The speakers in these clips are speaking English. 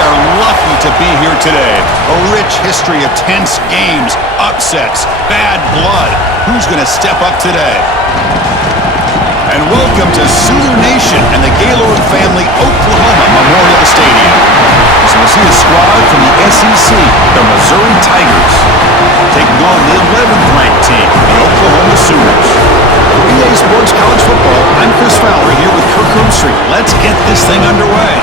are lucky to be here today. A rich history of tense games, upsets, bad blood. Who's going to step up today? And welcome to Sooner Nation and the Gaylord family Oklahoma Memorial Stadium. So we'll see a squad from the SEC, the Missouri Tigers, taking on the 11th ranked team, the Oklahoma Sooners. Relay Sports College Football, I'm Chris Fowler here with Kirk Street. Let's get this thing underway.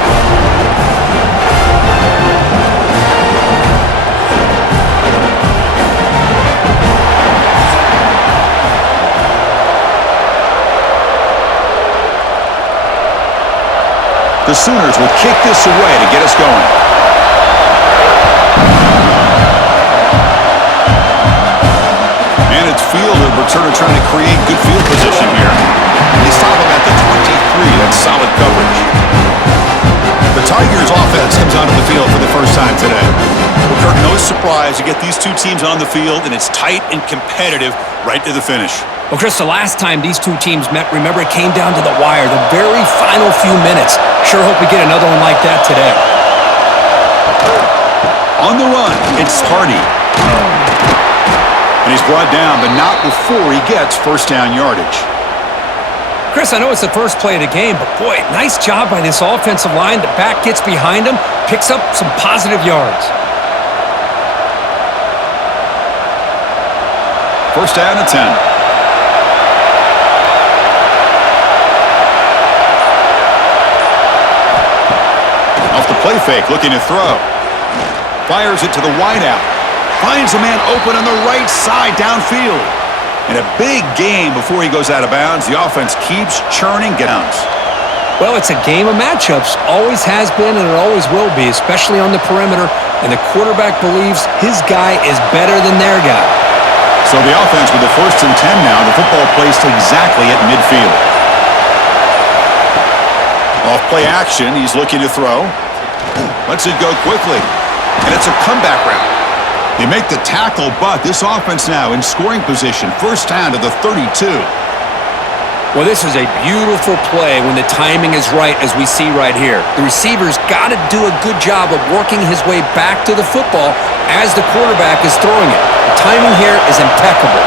The Sooners will kick this away to get us going. And it's fielder returner trying to create good field position here. They stop him at the 23. That's solid coverage. The Tigers offense comes onto the field for the first time today. Well, Kirk, no surprise. You get these two teams on the field, and it's tight and competitive right to the finish. Well, Chris, the last time these two teams met, remember, it came down to the wire, the very final few minutes. Sure hope we get another one like that today. On the run, it's Hardy. And he's brought down, but not before he gets first down yardage. Chris, I know it's the first play of the game, but boy, nice job by this offensive line. The back gets behind him, picks up some positive yards. First down and 10. Off the play fake, looking to throw. Fires it to the wideout. Finds a man open on the right side downfield. And a big gain before he goes out of bounds. The offense keeps churning downs. Well, it's a game of matchups. Always has been and it always will be, especially on the perimeter. And the quarterback believes his guy is better than their guy. So the offense with the first and 10 now. The football placed exactly at midfield. Off play action, he's looking to throw. Lets it go quickly. And it's a comeback route. They make the tackle, but this offense now in scoring position. First down to the 32. Well, this is a beautiful play when the timing is right, as we see right here. The receiver's got to do a good job of working his way back to the football as the quarterback is throwing it. The timing here is impeccable.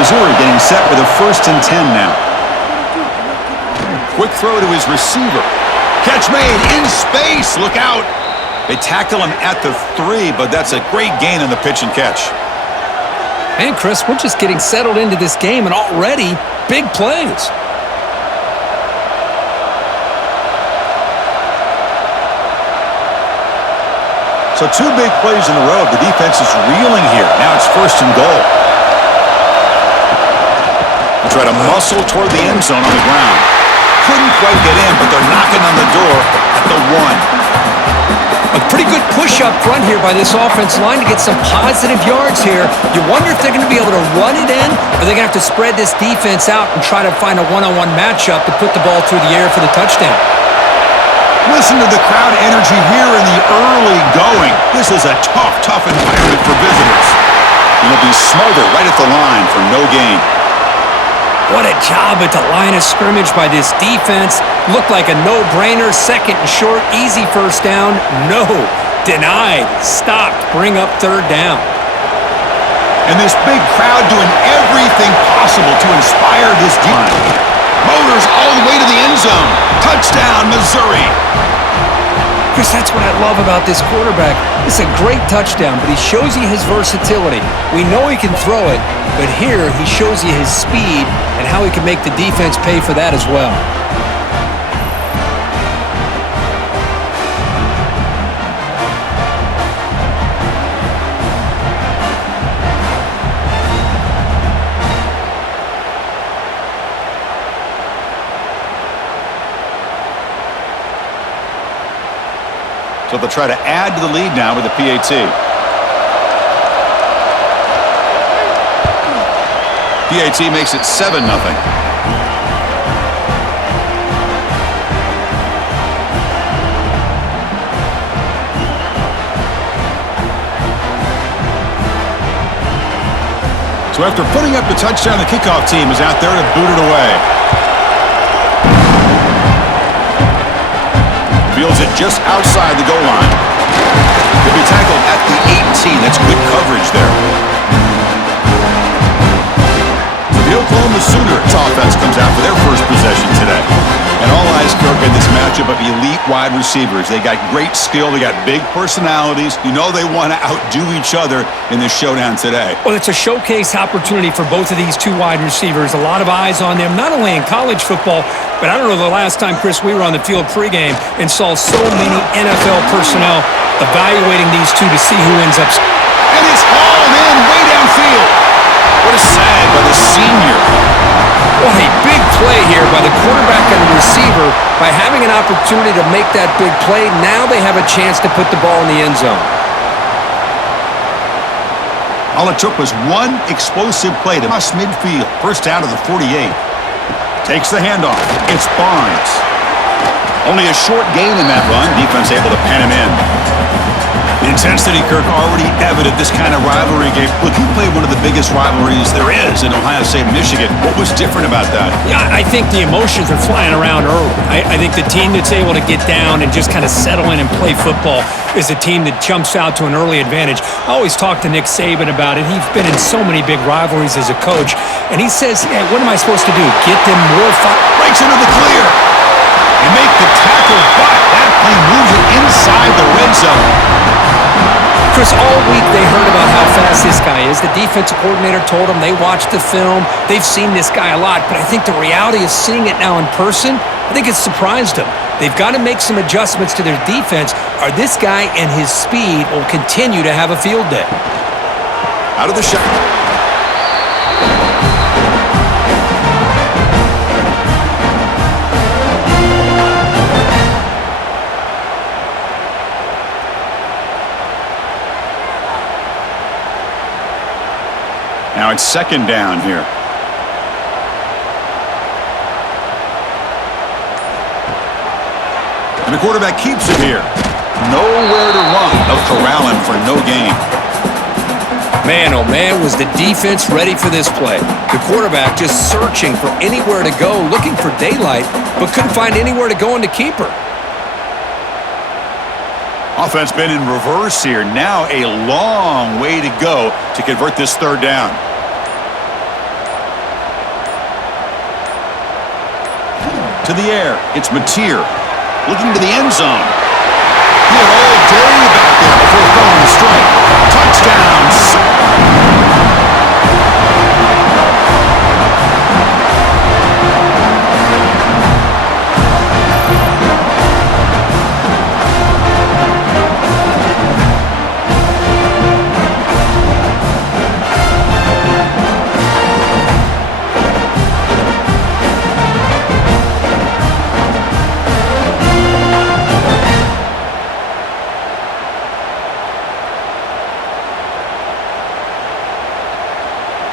Missouri getting set with a first and 10 now. Quick throw to his receiver. Catch made in space. Look out. They tackle him at the 3, but that's a great gain on the pitch and catch. And, Chris, we're just getting settled into this game, and already big plays. So 2 big plays in a row. The defense is reeling here. Now it's first and goal. They try to muscle toward the end zone on the ground. Couldn't quite get in, but they're knocking on the door at the 1. A pretty good push up front here by this offense line to get some positive yards here. You wonder if they're going to be able to run it in, or they're going to have to spread this defense out and try to find a one-on-one matchup to put the ball through the air for the touchdown. Listen to the crowd energy here in the early going. This is a tough environment for visitors. And they'll be smothered right at the line for no gain. What a job at the line of scrimmage by this defense. Looked like a no-brainer. Second and short, easy first down. No, denied, stopped, bring up third down. And this big crowd doing everything possible to inspire this defense. Motors all the way to the end zone. Touchdown, Missouri. Chris, that's what I love about this quarterback. It's a great touchdown, but he shows you his versatility. We know he can throw it, but here he shows you his speed and how he can make the defense pay for that as well. So they'll try to add to the lead now with the PAT. PAT makes it 7-0. So after putting up the touchdown, the kickoff team is out there to boot it away. Fields it just outside the goal line. possession today. And all eyes, Kirk, in this matchup of elite wide receivers. They got great skill. They got big personalities. You know they want to outdo each other in this showdown today. Well, it's a showcase opportunity for both of these two wide receivers. A lot of eyes on them, not only in college football, but I don't know the last time, Chris, we were on the field pregame and saw so many NFL personnel evaluating these two to see who ends up. And it's hauled in way downfield. What a sag by the senior. What a big play here by the quarterback and the receiver. By having an opportunity to make that big play, now they have a chance to put the ball in the end zone. All it took was one explosive play to cross midfield. First down to the 48. Takes the handoff. It's Barnes. Only a short gain in that run. Defense able to pen him in. The intensity, Kirk, already evident this kind of rivalry game. Look, you played one of the biggest rivalries there is in Ohio State and Michigan. What was different about that? Yeah, I think the emotions are flying around early. I think the team that's able to get down and just kind of settle in and play football is a team that jumps out to an early advantage. I always talk to Nick Saban about it. He's been in so many big rivalries as a coach, and he says, yeah, what am I supposed to do? Get them more fun. Breaks into the clear. They make the tackle, but that play moves it inside the red zone. Chris, all week they heard about how fast this guy is. The defensive coordinator told them they watched the film. They've seen this guy a lot, but I think the reality of seeing it now in person, I think it's surprised them. They've got to make some adjustments to their defense, or this guy and his speed will continue to have a field day. Out of the shot. Now it's second down here. And the quarterback keeps it here. Nowhere to run. They'll corral him for no gain. Man, oh man, was the defense ready for this play. The quarterback just searching for anywhere to go, looking for daylight, but couldn't find anywhere to go in the keeper. Offense been in reverse here. Now a long way to go to convert this third down. To the air, it's Mateer looking to the end zone. He had all day back there before throwing the strike. Touchdown.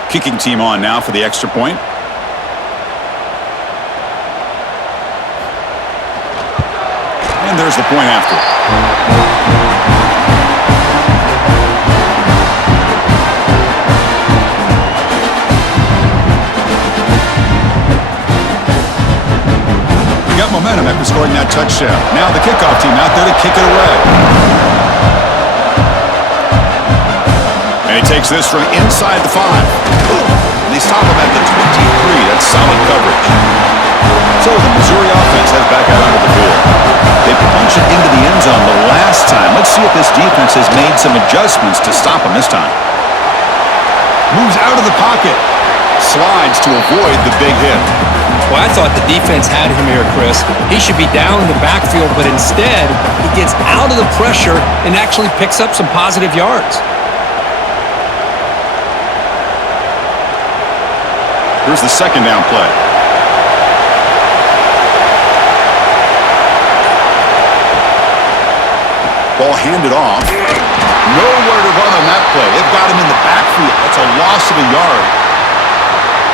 Kicking team on now for the extra point. And there's the point after. We got momentum after scoring that touchdown. Now the kickoff team out there to kick it away. And he takes this from inside the 5. And they stop him at the 23. That's solid coverage. So the Missouri offense heads back out onto the field. They punch it into the end zone the last time. Let's see if this defense has made some adjustments to stop him this time. Moves out of the pocket. Slides to avoid the big hit. Well, I thought the defense had him here, Chris. He should be down in the backfield, but instead, he gets out of the pressure and actually picks up some positive yards. Here's the second down play. Ball handed off. Nowhere to run on that play. They've got him in the backfield. That's a loss of a yard.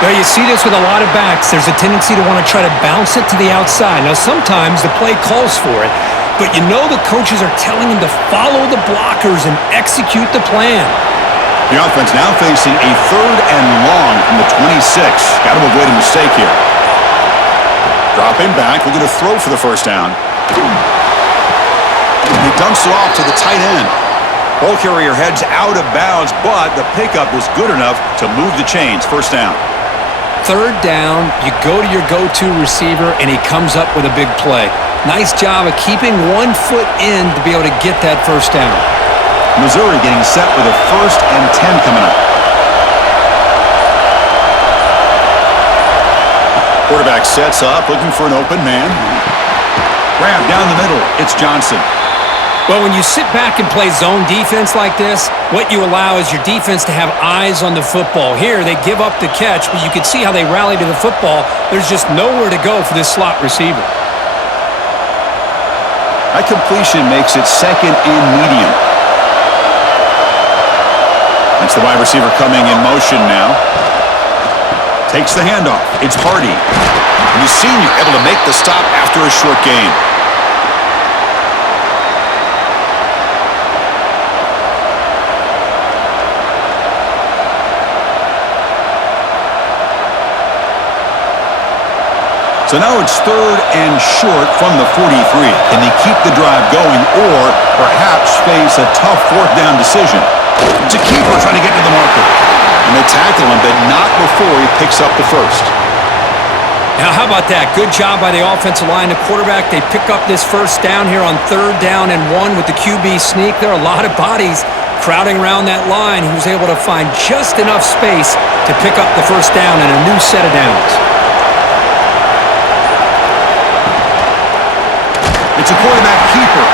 Well, you see this with a lot of backs. There's a tendency to want to try to bounce it to the outside. Now, sometimes the play calls for it, but you know the coaches are telling him to follow the blockers and execute the plan. The offense now facing a third and long from the 26. Got to avoid a mistake here. Dropping back, looking to throw for the first down. He dumps it off to the tight end. Ball carrier heads out of bounds, but the pickup was good enough to move the chains. First down. Third down, you go to your go-to receiver, and he comes up with a big play. Nice job of keeping 1 foot in to be able to get that first down. Missouri getting set with a 1st and 10 coming up. Quarterback sets up, looking for an open man. Grab down the middle. It's Johnson. Well, when you sit back and play zone defense like this, what you allow is your defense to have eyes on the football. Here, they give up the catch, but you can see how they rally to the football. There's just nowhere to go for this slot receiver. That completion makes it 2nd and medium. That's the wide receiver coming in motion now. Takes the handoff. It's Hardy. And the senior able to make the stop after a short gain. So now it's 3rd and short from the 43. Can they keep the drive going or perhaps face a tough 4th down decision? It's a keeper trying to get to the marker. And they tackle him, but not before he picks up the first. Now, how about that? Good job by the offensive line. The quarterback, they pick up this first down here on 3rd down and 1 with the QB sneak. There are a lot of bodies crowding around that line. He was able to find just enough space to pick up the first down and a new set of downs. It's a quarterback keeper.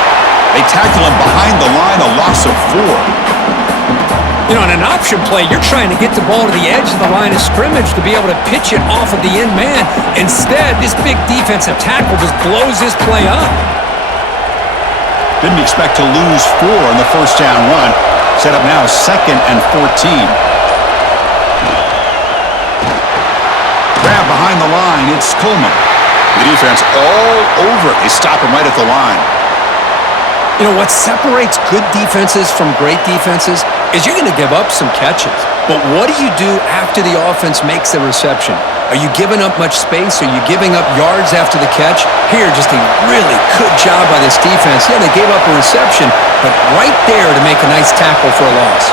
They tackle him behind the line, a loss of 4. You know, in an option play, you're trying to get the ball to the edge of the line of scrimmage to be able to pitch it off of the end man. Instead, this big defensive tackle just blows this play up. Didn't expect to lose 4 on the first down run. Set up now 2nd and 14. Grab behind the line. It's Coleman. The defense all over it. They stop him right at the line. You know, what separates good defenses from great defenses is you're going to give up some catches. But what do you do after the offense makes the reception? Are you giving up much space? Are you giving up yards after the catch? Here, just a really good job by this defense. Yeah, they gave up a reception, but right there to make a nice tackle for a loss.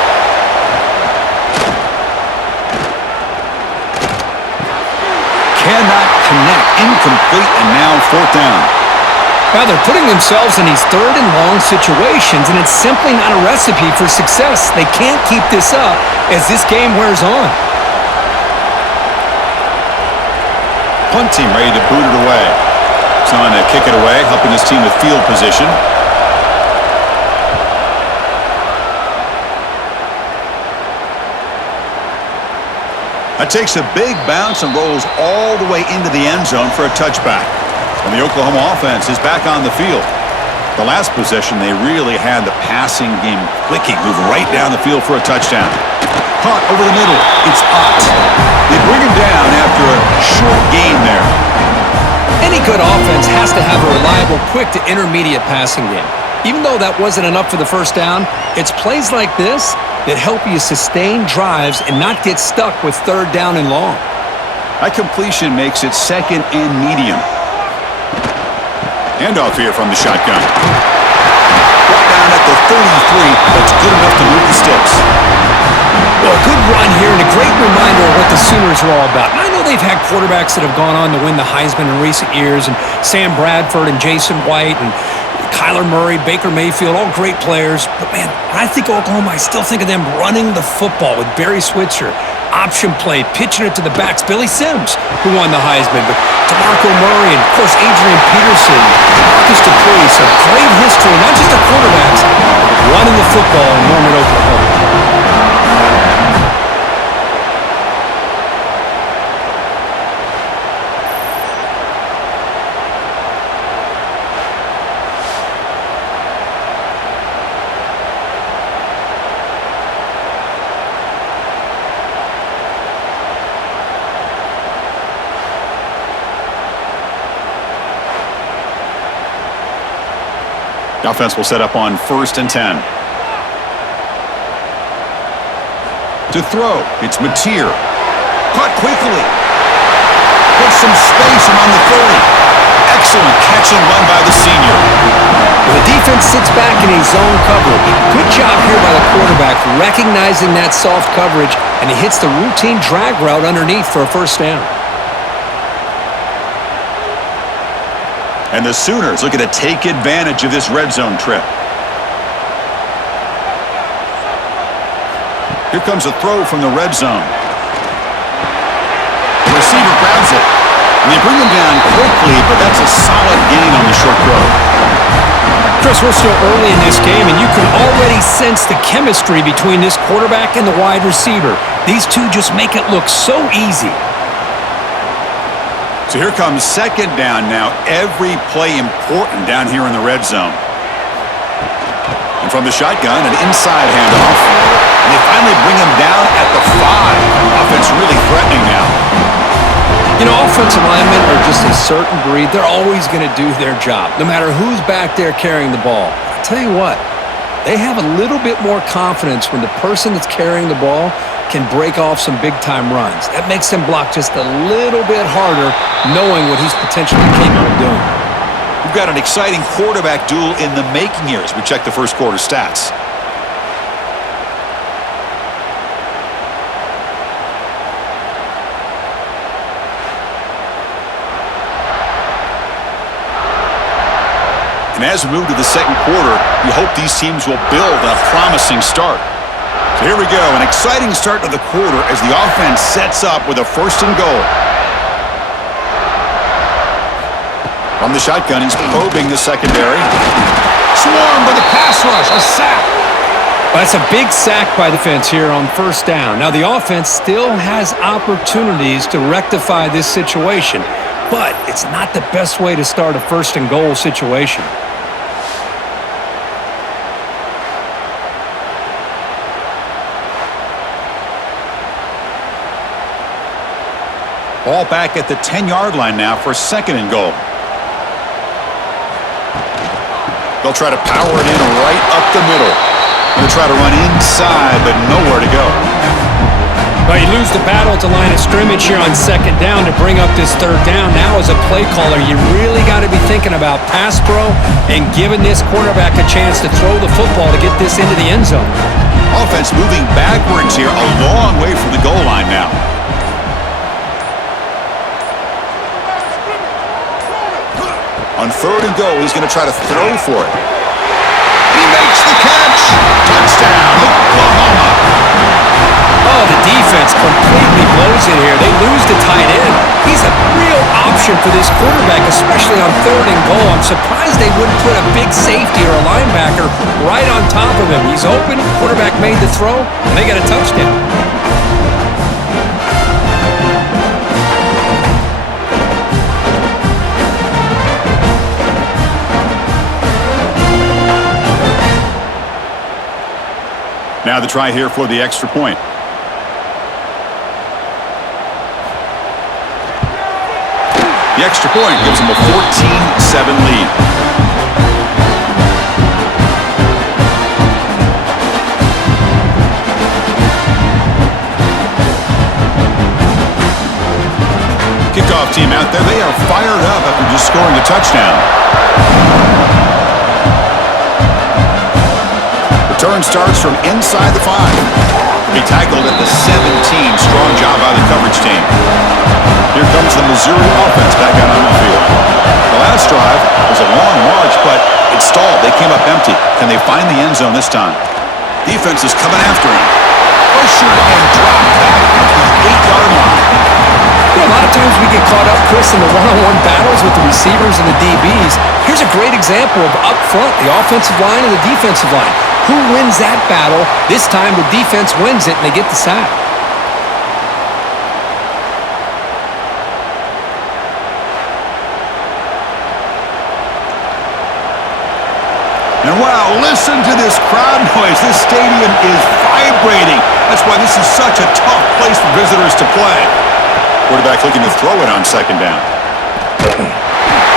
Cannot connect. Incomplete, and now 4th down. Now they're putting themselves in these 3rd and long situations, and it's simply not a recipe for success. They can't keep this up as this game wears on. Punt team ready to boot it away. Trying to kick it away, helping his team with field position. That takes a big bounce and rolls all the way into the end zone for a touchback. And the Oklahoma offense is back on the field. The last possession, they really had the passing game clicking, move right down the field for a touchdown. Caught over the middle. It's Ott. They bring him down after a short gain there. Any good offense has to have a reliable, quick to intermediate passing game. Even though that wasn't enough for the first down, it's plays like this that help you sustain drives and not get stuck with 3rd down and long. That completion makes it 2nd and medium. Handoff here from the shotgun. Brought down at the 33. That's good enough to move the sticks. Well, a good run here and a great reminder of what the Sooners are all about. And I know they've had quarterbacks that have gone on to win the Heisman in recent years, and Sam Bradford and Jason White and Kyler Murray, Baker Mayfield, all great players. But, man, when I think of Oklahoma, I still think of them running the football with Barry Switzer. Option play, pitching it to the backs. Billy Sims, who won the Heisman. But DeMarco Murray and, of course, Adrian Peterson, Marcus Dupree. So great history, not just the quarterbacks, but running the football in Norman, Oklahoma. The offense will set up on 1st and 10. To throw, it's Mateer. Caught quickly. Put some space around the 30. Excellent catch and run by the senior. The defense sits back in a zone coverage. Good job here by the quarterback. quarterback recognizing that soft coverage, and he hits the routine drag route underneath for a first down. And the Sooners looking to take advantage of this red zone trip. Here comes a throw from the red zone. The receiver grabs it. And they bring him down quickly, but that's a solid gain on the short throw. Chris, we're still early in this game, and you can already sense the chemistry between this quarterback and the wide receiver. These two just make it look so easy. So here comes second down now. Every play important down here in the red zone. And from the shotgun, an inside handoff. And they finally bring him down at the 5. Offense really threatening now. You know, offensive linemen are just a certain breed. They're always going to do their job, no matter who's back there carrying the ball. I'll tell you what, they have a little bit more confidence when the person that's carrying the ball can break off some big-time runs. That makes them block just a little bit harder, knowing what he's potentially capable of doing. We've got an exciting quarterback duel in the making here as we check the first quarter stats. And as we move to the second quarter, we hope these teams will build on a promising start. So here we go, an exciting start to the quarter as the offense sets up with a first and goal. From the shotgun, he's probing the secondary. Swarmed by the pass rush, a sack. Well, that's a big sack by the defense here on first down. Now, the offense still has opportunities to rectify this situation, but it's not the best way to start a first and goal situation. Ball back at the 10-yard line now for second and goal. They'll try to power it in right up the middle. They'll try to run inside, but nowhere to go. Well, you lose the battle at the line of scrimmage here on second down to bring up this third down. Now, as a play caller, you really got to be thinking about pass pro and giving this quarterback a chance to throw the football to get this into the end zone. Offense moving backwards here, a long way from the goal line now. On third and goal, he's going to try to throw for it. He makes the catch. Touchdown, Oklahoma. Oh, the defense completely blows it here. They lose the tight end. He's a real option for this quarterback, especially on third and goal. I'm surprised they wouldn't put a big safety or a linebacker right on top of him. He's open, quarterback made the throw, and they got a touchdown. Now the try here for the extra point. The extra point gives them a 14-7 lead. Kickoff team out there. They are fired up after just scoring a touchdown. Return starts from inside the 5. He tackled at the 17. Strong job by the coverage team. Here comes the Missouri offense back out on the field. The last drive was a long march, but it stalled. They came up empty. Can they find the end zone this time? Defense is coming after him. Pressure and drop back at the 8-yard line. You know, a lot of times we get caught up, Chris, in the one-on-one battles with the receivers and the DBs. Here's a great example of up front, the offensive line and the defensive line. Who wins that battle? This time the defense wins it and they get the sack. And wow, listen to this crowd noise. This stadium is vibrating. That's why this is such a tough place for visitors to play. Quarterback looking to throw it on second down.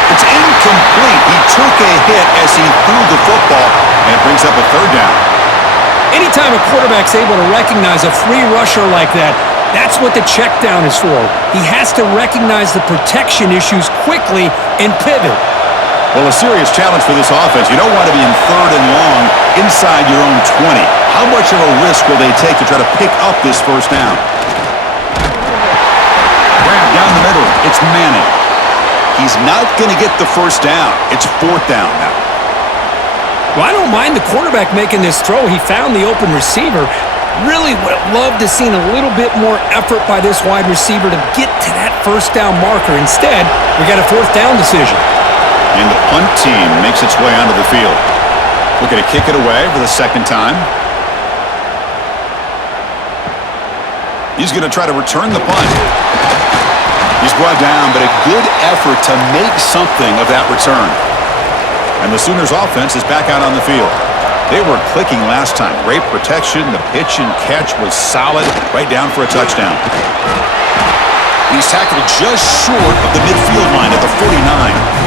It's incomplete. He took a hit as he threw the football, and it brings up a third down. Anytime a quarterback's able to recognize a free rusher like that, that's what the check down is for. He has to recognize the protection issues quickly and pivot. Well, a serious challenge for this offense. You don't want to be in 3rd and long inside your own 20. How much of a risk will they take to try to pick up this first down? Grab down the middle. It's Manning. He's not going to get the first down. It's 4th down now. Well, I don't mind the quarterback making this throw. He found the open receiver. Really would have loved to seen a little bit more effort by this wide receiver to get to that first down marker. Instead, we got a 4th down decision. And the punt team makes its way onto the field. Looking to kick it away for the 2nd time. He's going to try to return the punt. He's brought down, but a good effort to make something of that return. And the Sooners offense is back out on the field. They were clicking last time. Great protection. The pitch and catch was solid. Right down for a touchdown. He's tackled just short of the midfield line at the 49.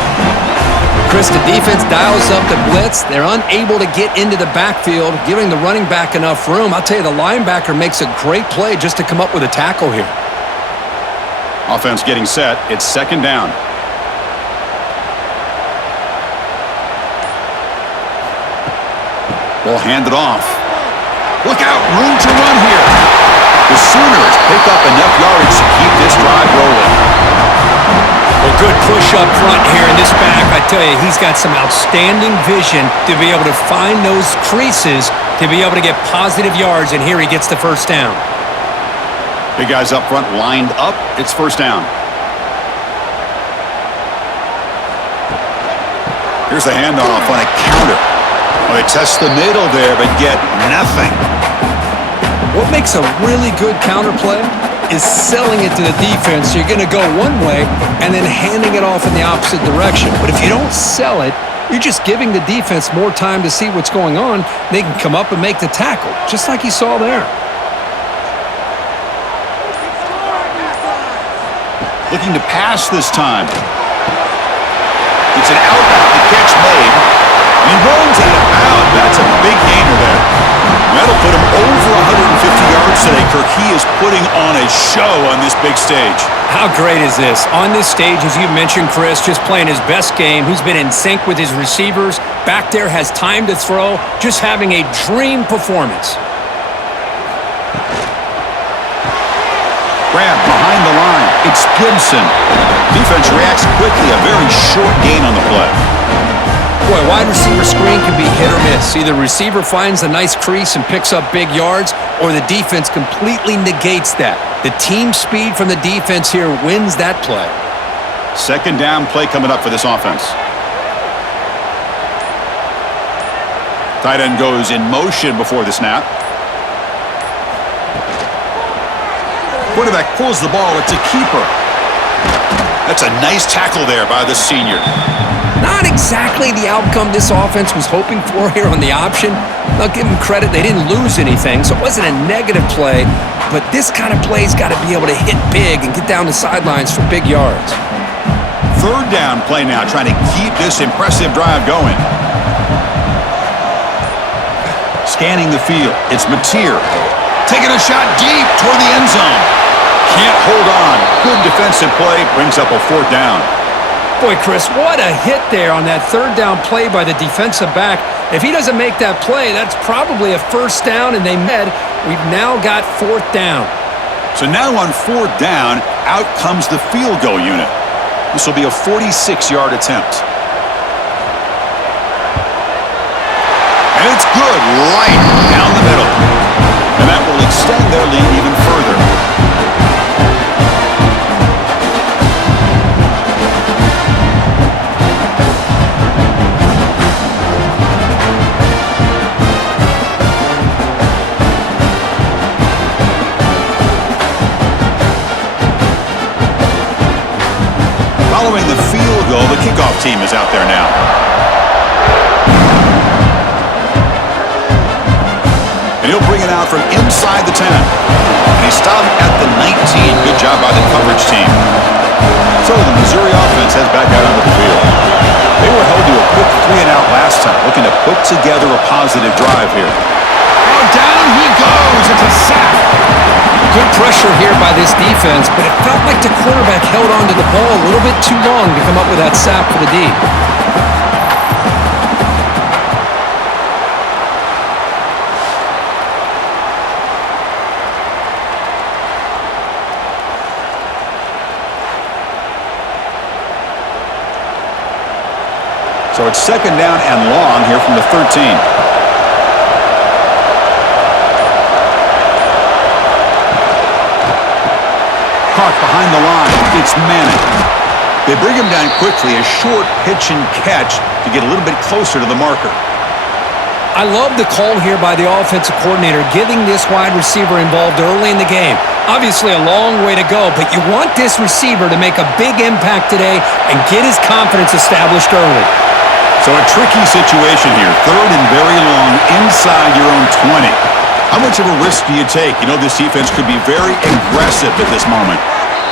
Chris, the defense dials up the blitz. They're unable to get into the backfield, giving the running back enough room. I'll tell you, the linebacker makes a great play just to come up with a tackle here. Offense getting set. It's 2nd down. We'll hand it off. Look out, room to run here. The Sooners pick up enough yardage to keep this drive rolling. Well, good push up front here in this back. I tell you, he's got some outstanding vision to be able to find those creases, to be able to get positive yards, and here he gets the first down. Big guys up front lined up. It's 1st down. Here's the handoff on a counter. Well, they test the middle there, but get nothing. What makes a really good counter play is selling it to the defense. So you're going to go one way and then handing it off in the opposite direction. But if you don't sell it, you're just giving the defense more time to see what's going on. They can come up and make the tackle, just like you saw there. Looking to pass this time. It's an out. The catch made. He runs out of bounds. That's a big gainer there. That'll put him over 150 yards today, Kirk. He is putting on a show on this big stage. How great is this? On this stage, as you mentioned, Chris, just playing his best game. He's been in sync with his receivers. Back there, has time to throw. Just having a dream performance. Grab behind the line. It's Gibson. Defense reacts quickly. A very short gain on the play. Boy, wide receiver screen can be hit or miss. Either receiver finds a nice crease and picks up big yards, or the defense completely negates that. The team speed from the defense here wins that play. 2nd down play coming up for this offense. Tight end goes in motion before the snap. Quarterback pulls the ball. It's a keeper. That's a nice tackle there by the senior. Not exactly the outcome this offense was hoping for here on the option. I'll give them credit. They didn't lose anything, so it wasn't a negative play. But this kind of play's got to be able to hit big and get down the sidelines for big yards. 3rd down play now, trying to keep this impressive drive going. Scanning the field. It's Mateer. Taking a shot deep toward the end zone. Can't hold on. Good defensive play. Brings up a 4th down. Boy, Chris, what a hit there on that 3rd down play by the defensive back. If he doesn't make that play, that's probably a 1st down, and they met. We've now got 4th down. So now on 4th down, out comes the field goal unit. This will be a 46-yard attempt. And it's good right down the middle. And that will extend their lead even further. Following the field goal, the kickoff team is out there now. And he'll bring it out from inside the 10. And he stopped at the 19. Good job by the coverage team. So the Missouri offense heads back out onto the field. They were held to a quick 3-and-out last time, looking to put together a positive drive here. Oh, down he goes. It's a sack. Good pressure here by this defense, but it felt like the quarterback held on to the ball a little bit too long to come up with that sack for the D. So it's second down and long here from the 13. Caught behind the line. It's Manning. They bring him down quickly, a short pitch and catch to get a little bit closer to the marker. I love the call here by the offensive coordinator, getting this wide receiver involved early in the game. Obviously a long way to go, but you want this receiver to make a big impact today and get his confidence established early. So a tricky situation here. Third and very long inside your own 20. How much of a risk do you take? You know this defense could be very aggressive at this moment.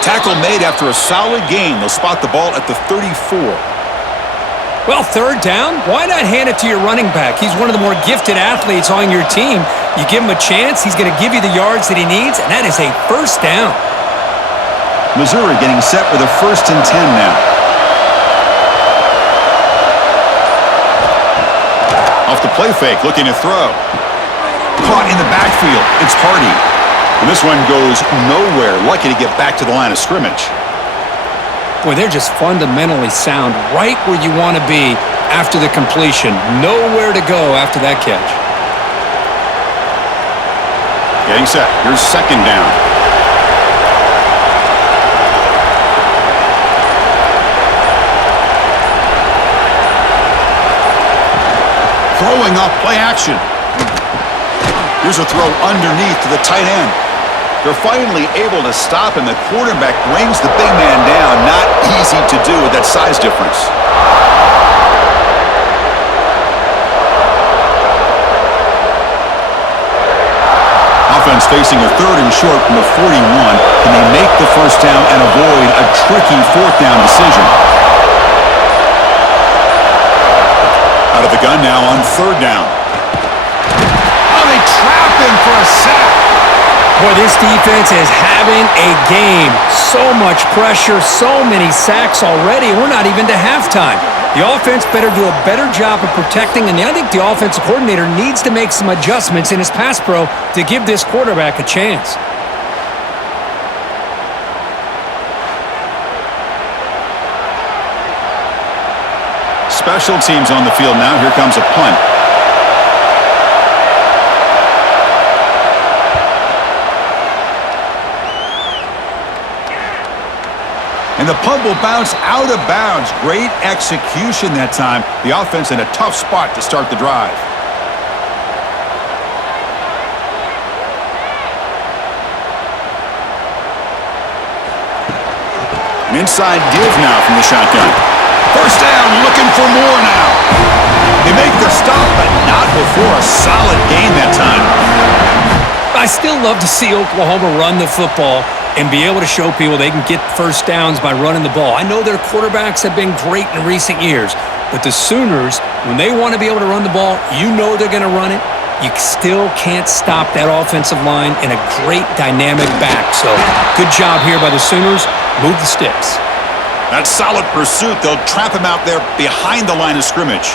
Tackle made after a solid gain. They'll spot the ball at the 34. Well, third down, why not hand it to your running back? He's one of the more gifted athletes on your team. You give him a chance, he's going to give you the yards that he needs, and that is a first down. Missouri getting set with a 1st and 10 now. Off the play fake, looking to throw. Caught in the backfield. It's Hardy. And this one goes nowhere. Lucky to get back to the line of scrimmage. Boy, they're just fundamentally sound right where you want to be after the completion. Nowhere to go after that catch. Getting set. Here's second down. Throwing off play action. Here's a throw underneath to the tight end. They're finally able to stop him. The quarterback brings the big man down. Not easy to do with that size difference. Offense facing a 3rd and short from the 41. Can they make the first down and avoid a tricky 4th down decision? Out of the gun now on 3rd down. Oh, they trap him for a sack. Boy, this defense is having a game. So much pressure, so many sacks already. We're not even to halftime. The offense better do a better job of protecting, and I think the offensive coordinator needs to make some adjustments in his pass pro to give this quarterback a chance. Special teams on the field now. Here comes a punt. And the punt will bounce out of bounds. Great execution that time. The offense in a tough spot to start the drive. An inside div now from the shotgun. First down, looking for more now. They make the stop, but not before a solid gain that time. I still love to see Oklahoma run the football and be able to show people they can get first downs by running the ball. I know their quarterbacks have been great in recent years, but the Sooners, when they want to be able to run the ball, you know they're going to run it. You still can't stop that offensive line and a great dynamic back. So good job here by the Sooners. Move the sticks. That solid pursuit. They'll trap him out there behind the line of scrimmage.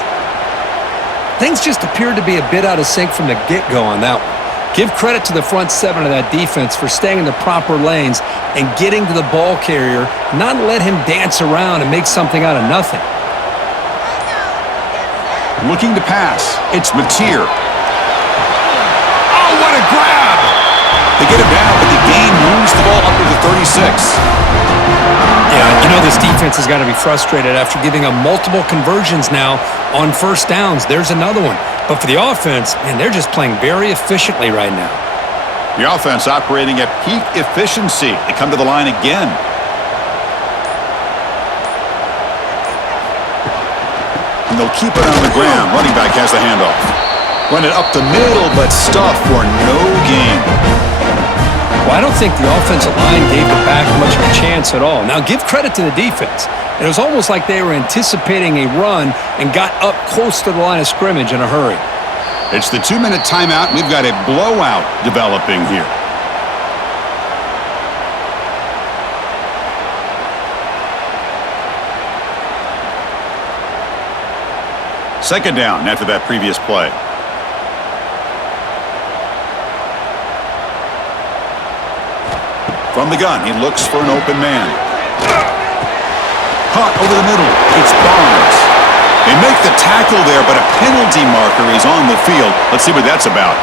Things just appeared to be a bit out of sync from the get-go on that one. Give credit to the front 7 of that defense for staying in the proper lanes and getting to the ball carrier, not let him dance around and make something out of nothing. Looking to pass. It's Mateer. Oh, what a grab! They get it down, but the gain moves the ball up to the 36. Yeah, you know this defense has got to be frustrated after giving up multiple conversions now on first downs. There's another one. But for the offense, man, they're just playing very efficiently right now. The offense operating at peak efficiency. They come to the line again. And they'll keep it on the ground. Running back has the handoff. Run it up the middle, but stuff for no gain. Well, I don't think the offensive line gave the back much of a chance at all. Now, give credit to the defense. It was almost like they were anticipating a run and got up close to the line of scrimmage in a hurry. It's the 2-minute timeout. We've got a blowout developing here. Second down after that previous play. From the gun, he looks for an open man. Caught over the middle. It's Barnes. They make the tackle there, but a penalty marker is on the field. Let's see what that's about.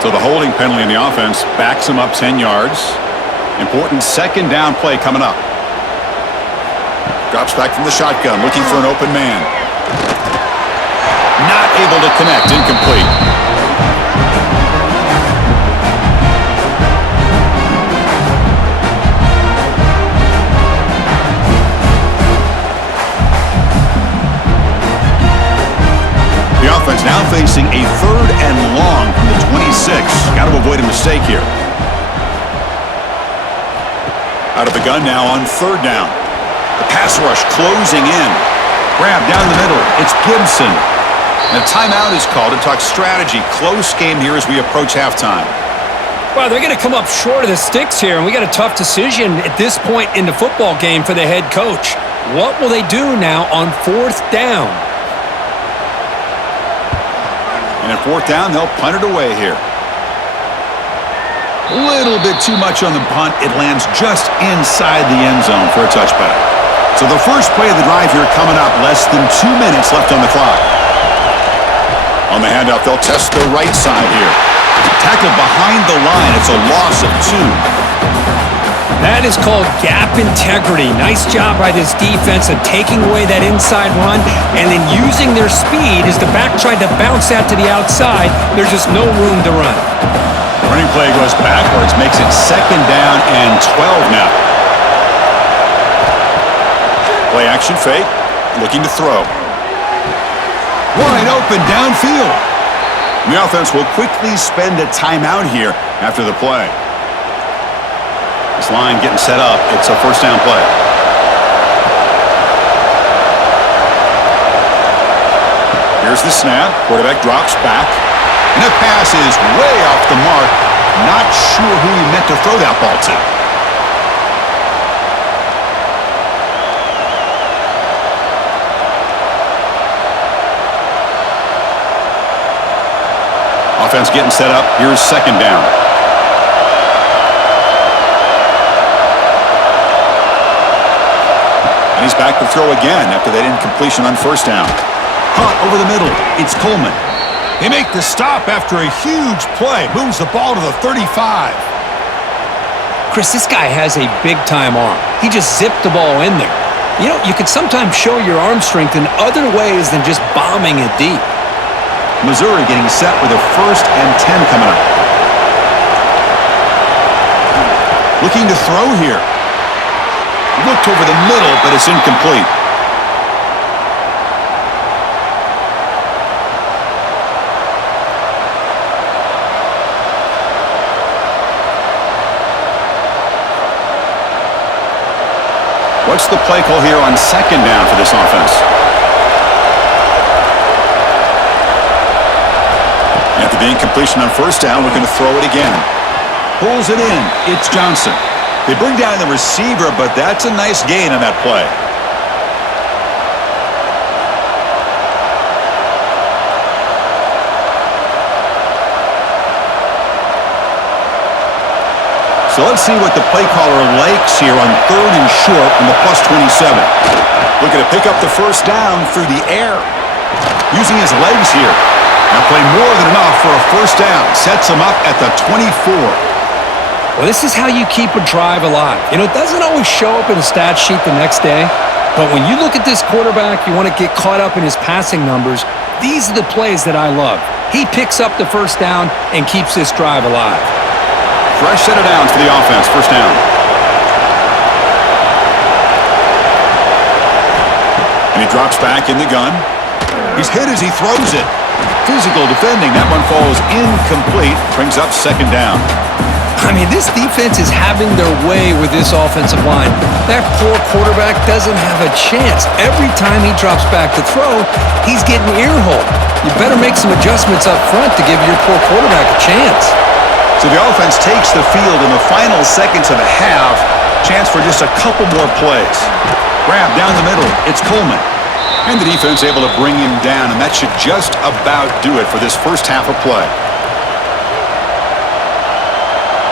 So the holding penalty in the offense backs him up 10 yards. Important second down play coming up. Drops back from the shotgun, looking for an open man. Not able to connect, incomplete. The offense now facing a 3rd and long from the 26. Got to avoid a mistake here. Out of the gun now on 3rd down. The pass rush closing in. Grab down the middle. It's Gibson. And a timeout is called to talk strategy. Close game here as we approach halftime. Well, they're going to come up short of the sticks here, and we got a tough decision at this point in the football game for the head coach. What will they do now on 4th down? And at 4th down, they'll punt it away here. A little bit too much on the punt. It lands just inside the end zone for a touchback. So the first play of the drive here coming up. Less than 2 minutes left on the clock. On the handoff, they'll test the right side here. Tackled behind the line. It's a loss of 2. That is called gap integrity. Nice job by this defense of taking away that inside run and then using their speed as the back tried to bounce that to the outside. There's just no room to run. Running play goes backwards, makes it 2nd down and 12 now. Play action fake, looking to throw. Wide open downfield. The offense will quickly spend a timeout here after the play. This line getting set up. It's a 1st down play. Here's the snap. Quarterback drops back. And the pass is way off the mark. Not sure who he meant to throw that ball to. Offense getting set up. Here's 2nd down. And he's back to throw again after that incompletion on 1st down. Caught over the middle. It's Coleman. They make the stop after a huge play. Moves the ball to the 35. Chris, this guy has a big-time arm. He just zipped the ball in there. You know, you can sometimes show your arm strength in other ways than just bombing it deep. Missouri getting set with a 1st and 10 coming up. Looking to throw here. Looked over the middle, but it's incomplete. What's the play call here on 2nd down for this offense? After the incompletion on 1st down, looking to throw it again. Pulls it in. It's Johnson. They bring down the receiver, but that's a nice gain on that play. So let's see what the play caller likes here on 3rd and short from the +27. Looking to pick up the 1st down through the air. Using his legs here. Now play more than enough for a 1st down. Sets him up at the 24. Well, this is how you keep a drive alive. You know, it doesn't always show up in the stat sheet the next day, but when you look at this quarterback, you want to get caught up in his passing numbers. These are the plays that I love. He picks up the 1st down and keeps this drive alive. Fresh set of downs for the offense. 1st down. And he drops back in the gun. He's hit as he throws it. Physical defending. That one falls incomplete. Brings up 2nd down. I mean, this defense is having their way with this offensive line. That poor quarterback doesn't have a chance. Every time he drops back to throw, he's getting earholed. You better make some adjustments up front to give your poor quarterback a chance. So the offense takes the field in the final seconds of the half. Chance for just a couple more plays. Grab down the middle. It's Coleman. And the defense able to bring him down, and that should just about do it for this 1st half of play.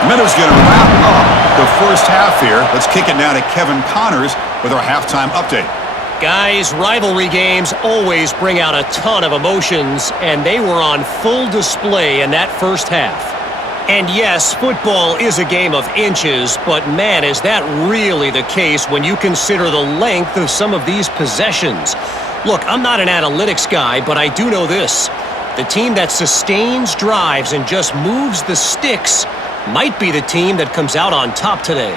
Minnows going to wrap up the first half here. Let's kick it now to Kevin Connors with our halftime update. Guys, rivalry games always bring out a ton of emotions, and they were on full display in that first half. And yes, football is a game of inches, but man, is that really the case when you consider the length of some of these possessions. Look, I'm not an analytics guy, but I do know this. The team that sustains drives and just moves the sticks might be the team that comes out on top today.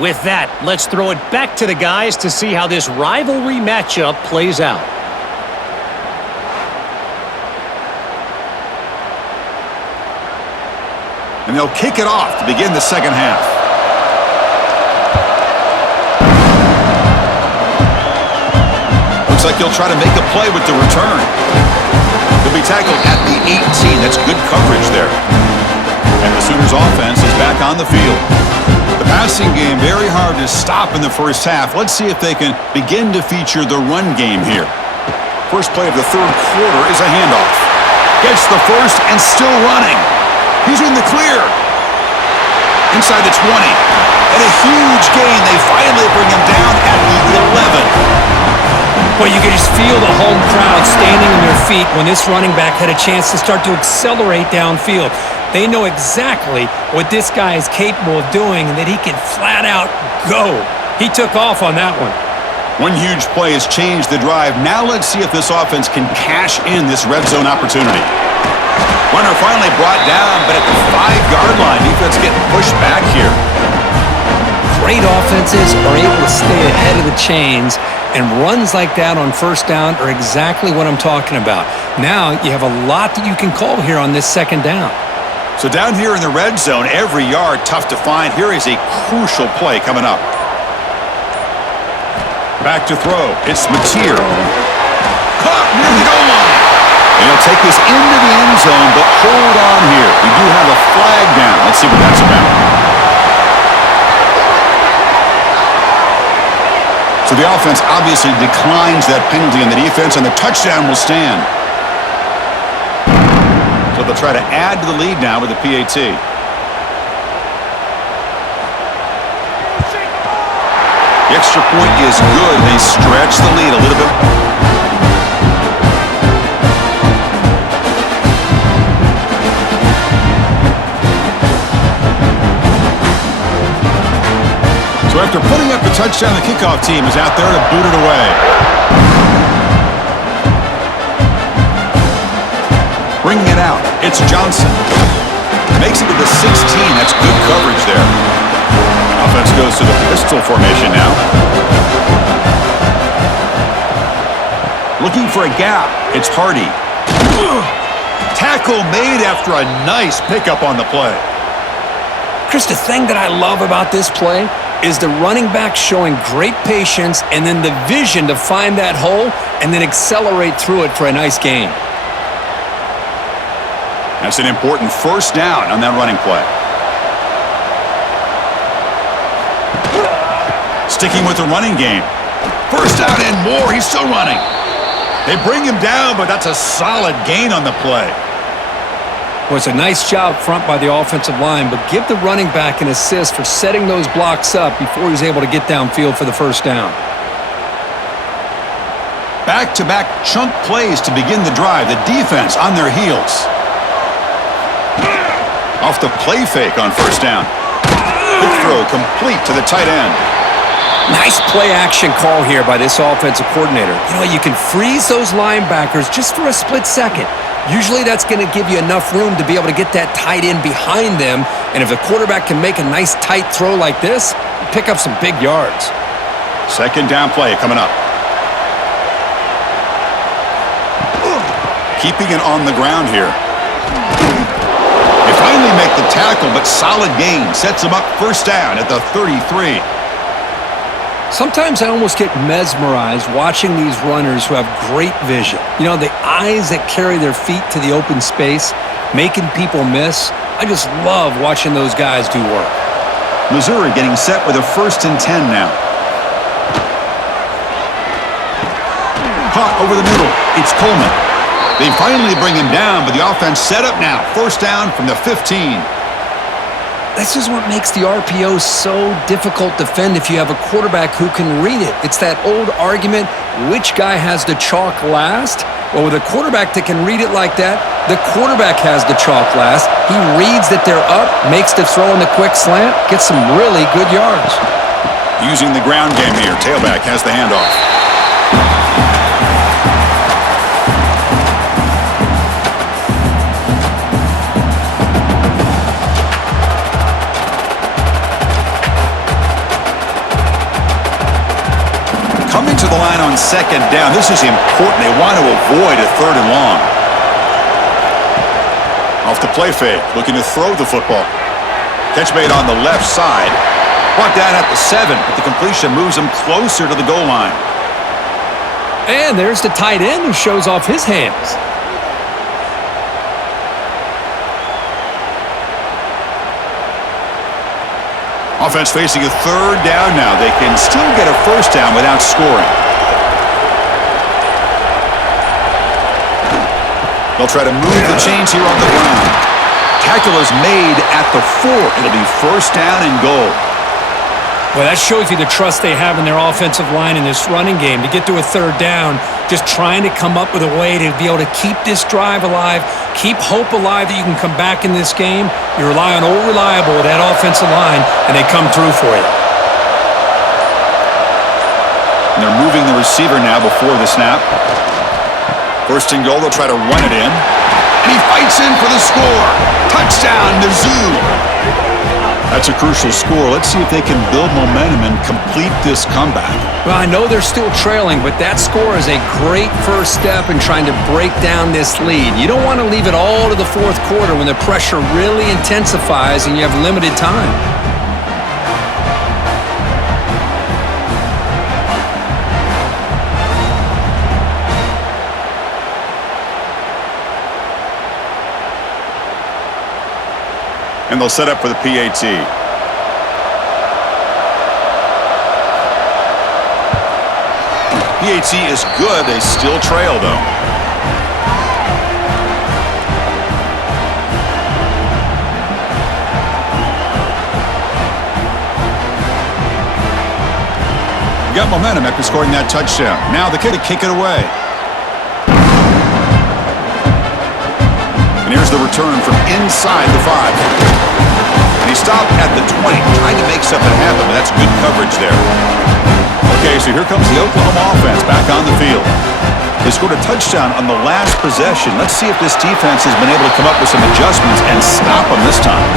With that, let's throw it back to the guys to see how this rivalry matchup plays out. And they'll kick it off to begin the second half. Looks like they'll try to make a play with the return. He'll be tackled at the 18. That's good coverage there. And the Sooners offense is back on the field. The passing game very hard to stop in the first half. Let's see if they can begin to feature the run game here. First play of the third quarter is a handoff. Gets the first and still running. He's in the clear. Inside the 20. And a huge gain. They finally bring him down at the 11. Well, you can just feel the home crowd standing on their feet when this running back had a chance to start to accelerate downfield. They know exactly what this guy is capable of doing and that he can flat out go. He took off on that one. One huge play has changed the drive. Now let's see if this offense can cash in this red zone opportunity. Runner finally brought down, but at the 5-yard line, defense getting pushed back here. Great offenses are able to stay ahead of the chains, and runs like that on first down are exactly what I'm talking about. Now you have a lot that you can call here on this second down. So down here in the red zone, every yard tough to find. Here is a crucial play coming up. Back to throw. It's Mateer. Caught near the goal line. And he'll take this into the end zone, but hold on here. We do have a flag down. Let's see what that's about. So the offense obviously declines that penalty in the defense, and the touchdown will stand. So they'll try to add to the lead now with the PAT. The extra point is good. They stretch the lead a little bit. So after putting up the touchdown, the kickoff team is out there to boot it away. Bringing it out, it's Johnson. Makes it to the 16. That's good coverage there. Offense goes to the pistol formation now. Looking for a gap. It's Hardy. Tackle made after a nice pickup on the play. Chris, the thing that I love about this play is the running back showing great patience and then the vision to find that hole and then accelerate through it for a nice gain. That's an important first down on that running play. Sticking with the running game. First down and more. He's still running. They bring him down, but that's a solid gain on the play. Well, it's a nice job front by the offensive line, but give the running back an assist for setting those blocks up before he's able to get downfield for the first down. Back-to-back chunk plays to begin the drive. The defense on their heels. Off the play fake on first down. Quick throw complete to the tight end. Nice play action call here by this offensive coordinator. You know, you can freeze those linebackers just for a split second. Usually that's going to give you enough room to be able to get that tight end behind them. And if the quarterback can make a nice tight throw like this, pick up some big yards. Second down play coming up. Keeping it on the ground here. They finally make the tackle, but solid gain sets them up first down at the 33. Sometimes I almost get mesmerized watching these runners who have great vision. You know, the eyes that carry their feet to the open space, making people miss. I just love watching those guys do work. Missouri getting set with a 1st and 10 now. Caught over the middle. It's Coleman. They finally bring him down, but the offense set up now. First down from the 15. this is what makes the RPO so difficult to defend if you have a quarterback who can read it. It's that old argument, which guy has the chalk last? Well, with a quarterback that can read it like that, the quarterback has the chalk last. He reads that they're up, makes the throw in the quick slant, gets some really good yards. Using the ground game here, tailback has the handoff. Coming to the line on second down. This is important. They want to avoid a third and long. Off the play fake, looking to throw the football. Catch made on the left side. Brought down at the 7, but the completion moves him closer to the goal line. And there's the tight end who shows off his hands. Offense facing a third down now. They can still get a first down without scoring. They'll try to move the chains here on the ground. Tackle is made at the 4. It'll be first down and goal. Well, that shows you the trust they have in their offensive line in this running game. To get to a third down, just trying to come up with a way to be able to keep this drive alive, keep hope alive that you can come back in this game. You rely on old reliable, that offensive line, and they come through for you. And they're moving the receiver now before the snap. First and goal, they'll try to run it in. And he fights in for the score. Touchdown, Mizzou. That's a crucial score. Let's see if they can build momentum and complete this comeback. Well, I know they're still trailing, but that score is a great first step in trying to break down this lead. You don't want to leave it all to the fourth quarter when the pressure really intensifies and you have limited time. And they'll set up for the PAT. PAT is good. They still trail, though. Got momentum after scoring that touchdown. Now the kick to kick it away. And here's the return from inside the 5. And he stopped at the 20, trying to make something happen, but that's good coverage there. Okay, so here comes the Oklahoma offense back on the field. They scored a touchdown on the last possession. Let's see if this defense has been able to come up with some adjustments and stop them this time.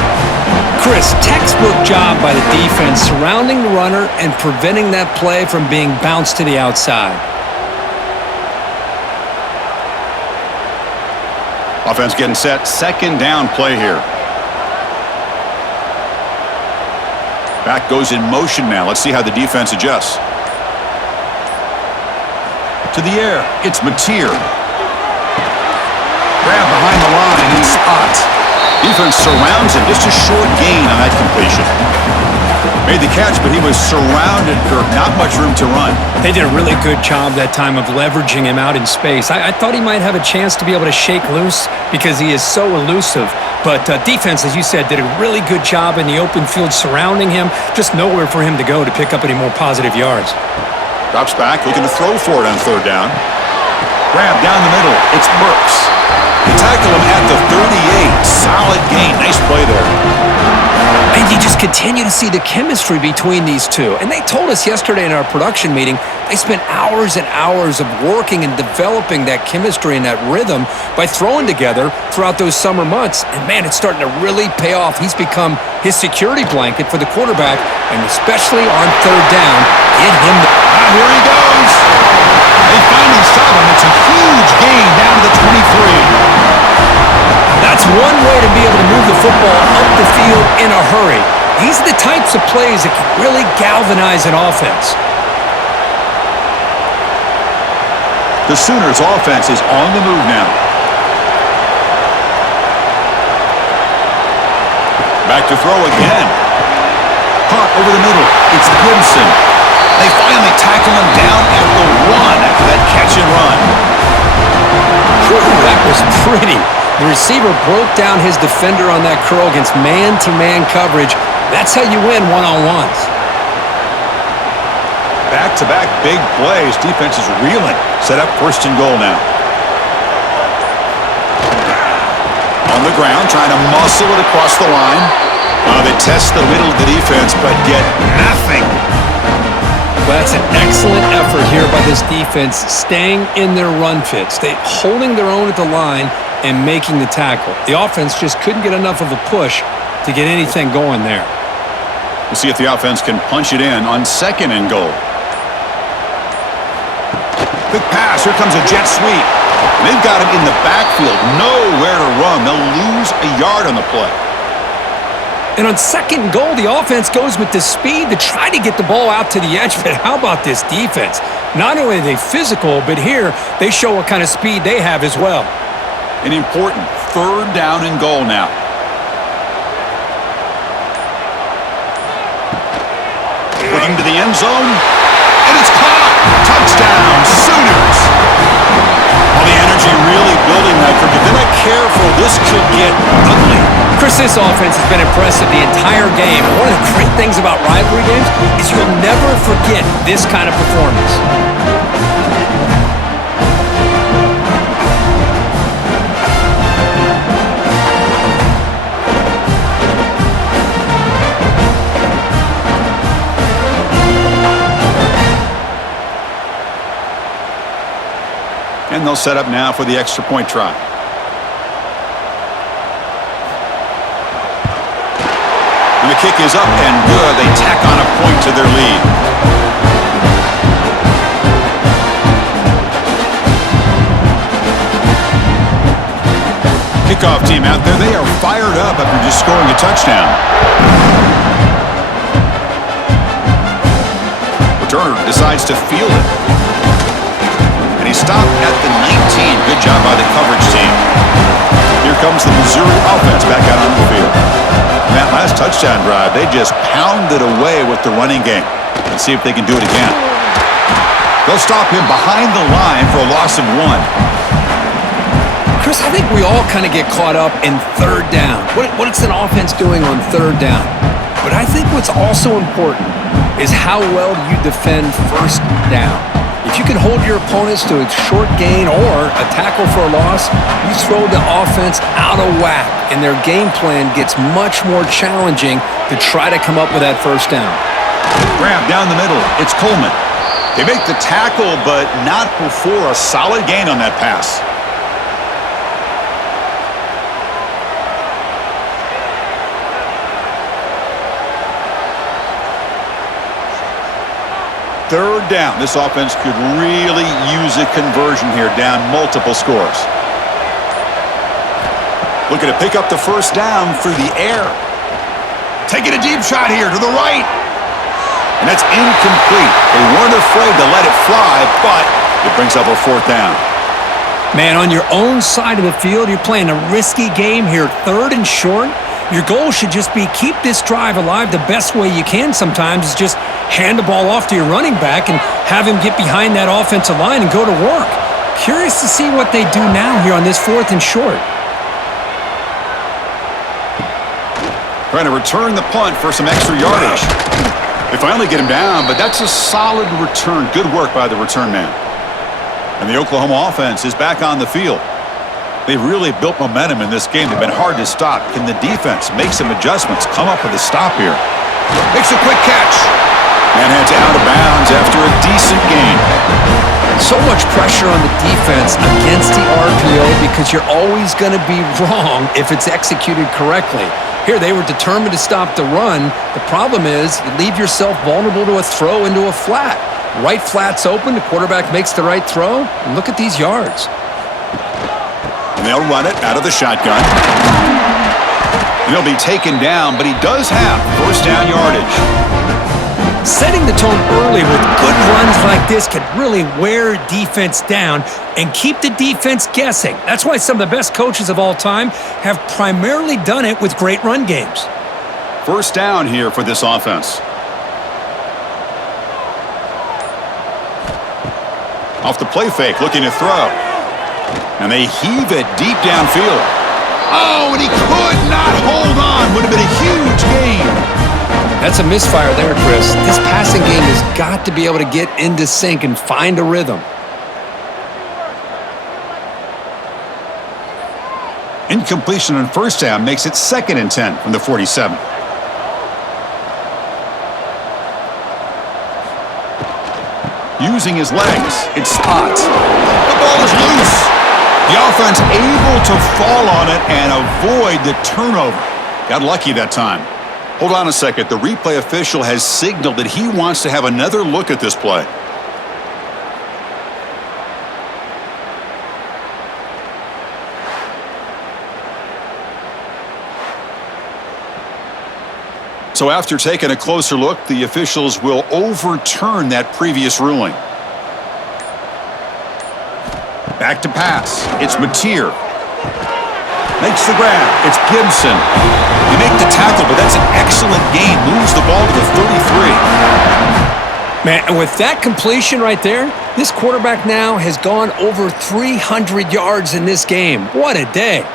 Chris, textbook job by the defense surrounding the runner and preventing that play from being bounced to the outside. Offense getting set. Second down play here. Back goes in motion now. Let's see how the defense adjusts. To the air. It's Mateer. Grab behind the line and spot. Defense surrounds him. Just a short gain on that completion. Made the catch, but he was surrounded for not much room to run. They did a really good job that time of leveraging him out in space. I thought he might have a chance to be able to shake loose because he is so elusive. But defense, as you said, did a really good job in the open field surrounding him. Just nowhere for him to go to pick up any more positive yards. Drops back, looking to throw for it on third down. Grab down the middle. It's Burks. They tackle him at the 38. Solid gain. Nice play there. And you just continue to see the chemistry between these two. And they told us yesterday in our production meeting, they spent hours and hours of working and developing that chemistry and that rhythm by throwing together throughout those summer months. And man, it's starting to really pay off. He's become his security blanket for the quarterback, and especially on third down, get him the... Here he goes. They finally stop him. It's a huge gain down to the 23. That's one way to be able to move the football up the field in a hurry. These are the types of plays that can really galvanize an offense. The Sooners offense is on the move now. Back to throw again. Caught over the middle. It's Gibson. They finally tackle him down at the 1 after that catch and run. Whew, that was pretty. The receiver broke down his defender on that curl against man-to-man coverage. That's how you win one-on-ones. Back-to-back big plays. Defense is reeling. Set up 1st and goal now. On the ground, trying to muscle it across the line. They test the middle of the defense, but get nothing. Well, that's an excellent effort here by this defense, staying in their run fits, holding their own at the line and making the tackle. The offense just couldn't get enough of a push to get anything going there. We'll see if the offense can punch it in on 2nd and goal. Quick pass. Here comes a jet sweep. They've got him in the backfield. Nowhere to run. They'll lose a yard on the play. And on 2nd and goal, the offense goes with the speed to try to get the ball out to the edge. But how about this defense? Not only are they physical, but here they show what kind of speed they have as well. An important 3rd down and goal now. Looking to the end zone. And it's caught. Touchdown, Sooners. Well, the energy really building that. If they're not careful, this could get ugly. Chris, this offense has been impressive the entire game. And one of the great things about rivalry games is you'll never forget this kind of performance. And they'll set up now for the extra point try. And the kick is up and good. They tack on a point to their lead. Kickoff team out there. They are fired up after just scoring a touchdown. Returner decides to field it. And he stopped at the 19. Good job by the coverage team. Here comes the Missouri offense back out on the field. That last touchdown drive, they just pounded away with the running game. Let's see if they can do it again. They'll stop him behind the line for a loss of 1. Chris, I think we all kind of get caught up in 3rd down. What's an offense doing on 3rd down? But I think what's also important is how well you defend 1st down. If you can hold your opponents to a short gain or a tackle for a loss, you throw the offense out of whack, and their game plan gets much more challenging to try to come up with that 1st down. Grab down the middle. It's Coleman. They make the tackle, but not before a solid gain on that pass. Third down. This offense could really use a conversion here, down multiple scores. Looking to pick up the 1st down through the air. Taking a deep shot here to the right. And that's incomplete. They weren't afraid to let it fly, but it brings up a 4th down. Man, on your own side of the field, you're playing a risky game here, 3rd and short. Your goal should just be keep this drive alive the best way you can sometimes is just hand the ball off to your running back and have him get behind that offensive line and go to work. Curious to see what they do now here on this 4th and short. Trying to return the punt for some extra yardage. They finally get him down, but that's a solid return. Good work by the return man. And the Oklahoma offense is back on the field. They've really built momentum in this game. They've been hard to stop. Can the defense make some adjustments? Come up with a stop here. Makes a quick catch. And heads out of bounds after a decent gain. So much pressure on the defense against the RPO because you're always going to be wrong if it's executed correctly. Here, they were determined to stop the run. The problem is you leave yourself vulnerable to a throw into a flat. Right flat's open. The quarterback makes the right throw. And look at these yards. And they'll run it out of the shotgun. And he'll be taken down, but he does have 1st down yardage. Setting the tone early with good runs like this can really wear defense down and keep the defense guessing. That's why some of the best coaches of all time have primarily done it with great run games. 1st down here for this offense. Off the play fake, looking to throw. And they heave it deep downfield. Oh, and he could not hold on. Would have been a huge gain. That's a misfire there, Chris. This passing game has got to be able to get into sync and find a rhythm. Incompletion on first down makes it 2nd and 10 from the 47. Using his legs, it's Spot. The ball is loose. The offense able to fall on it and avoid the turnover. Got lucky that time. Hold on a second. The replay official has signaled that he wants to have another look at this play. So after taking a closer look, the officials will overturn that previous ruling. Back to pass. It's Mateer. Makes the grab. It's Gibson. You make the tackle, but that's an excellent gain. Moves the ball to the 33. Man, and with that completion right there, this quarterback now has gone over 300 yards in this game. What a day.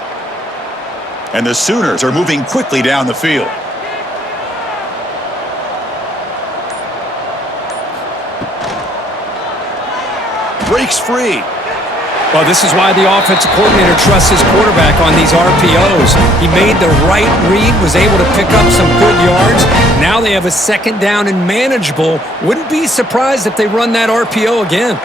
And the Sooners are moving quickly down the field. Breaks free. Well, this is why the offensive coordinator trusts his quarterback on these RPOs. He made the right read, was able to pick up some good yards. Now they have a 2nd down and manageable. Wouldn't be surprised if they run that RPO again.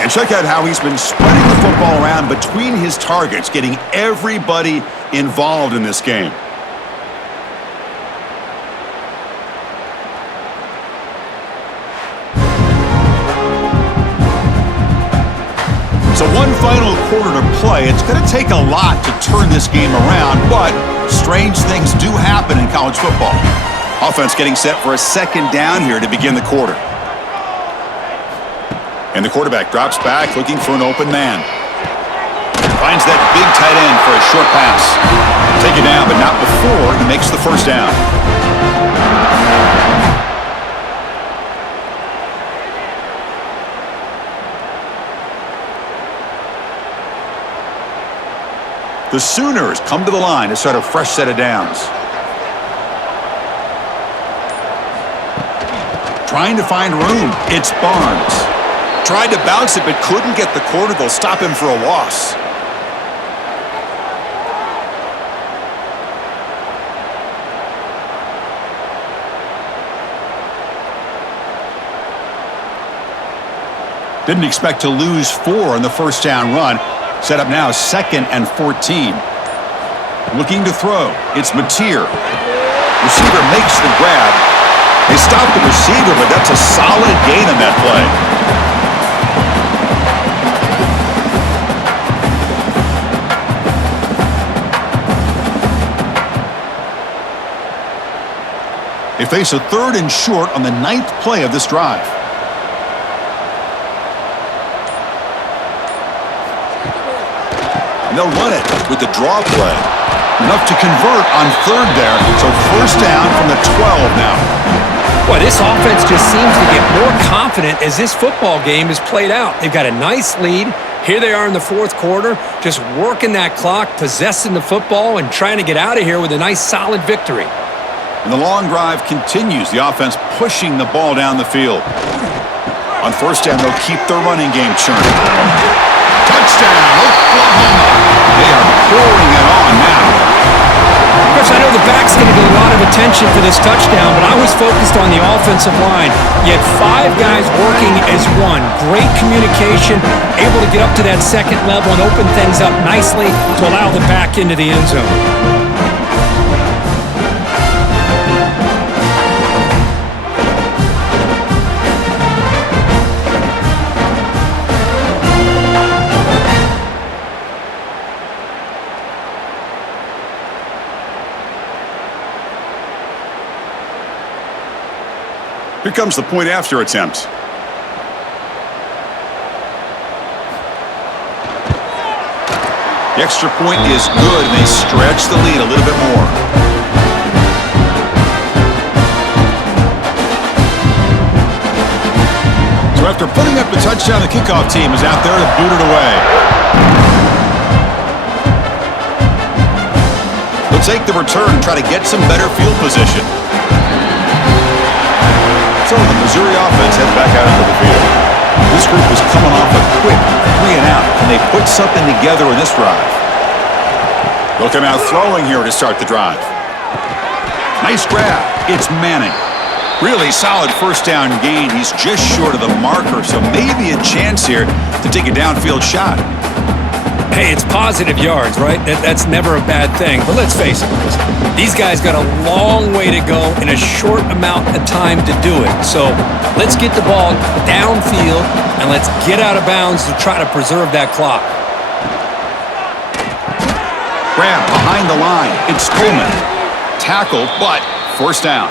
And check out how he's been spreading the football around between his targets, getting everybody involved in this game. So one final quarter to play. It's going to take a lot to turn this game around, but strange things do happen in college football. Offense getting set for a 2nd down here to begin the quarter. And the quarterback drops back looking for an open man. Finds that big tight end for a short pass. Take it down, but not before he makes the 1st down. The Sooners come to the line to start a fresh set of downs. Trying to find room. It's Barnes. Tried to bounce it, but couldn't get the corner. They'll stop him for a loss. Didn't expect to lose 4 on the 1st down run. Set up now 2nd and 14. Looking to throw. It's Mateer. Receiver makes the grab. They stop the receiver, but that's a solid gain on that play. They face a 3rd and short on the 9th play of this drive. And they'll run it with the draw play. Enough to convert on 3rd there. So 1st down from the 12 now. Boy, this offense just seems to get more confident as this football game is played out. They've got a nice lead. Here they are in the 4th quarter, just working that clock, possessing the football, and trying to get out of here with a nice, solid victory. And the long drive continues. The offense pushing the ball down the field. On 1st down, they'll keep their running game churning. Touchdown, Oklahoma. They are pouring it on now. Of course, I know the back's going to get a lot of attention for this touchdown, but I was focused on the offensive line. You had 5 guys working as one. Great communication, able to get up to that 2nd level and open things up nicely to allow the back into the end zone. Here comes the point after attempt. The extra point is good, and they stretch the lead a little bit more. So after putting up the touchdown, the kickoff team is out there to boot it away. They'll take the return and try to get some better field position. So the Missouri offense heads back out into the field. This group is coming off a quick 3-and-out. Can they put something together in this drive? They'll come out throwing here to start the drive. Nice grab. It's Manning. Really solid first down gain. He's just short of the marker, so maybe a chance here to take a downfield shot. Hey, it's positive yards, right? That's never a bad thing. But let's face it, these guys got a long way to go in a short amount of time to do it. So let's get the ball downfield, and let's get out of bounds to try to preserve that clock. Grab behind the line. It's Coleman. Tackle, but first down.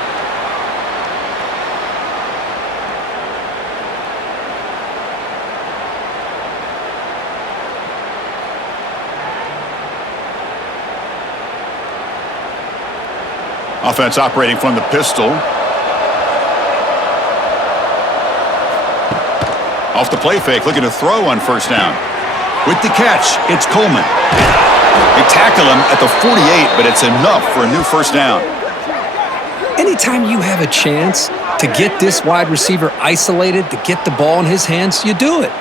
Offense operating from the pistol. Off the play fake, looking to throw on first down. With the catch, it's Coleman. They tackle him at the 48, but it's enough for a new first down. Anytime you have a chance to get this wide receiver isolated, to get the ball in his hands, you do it.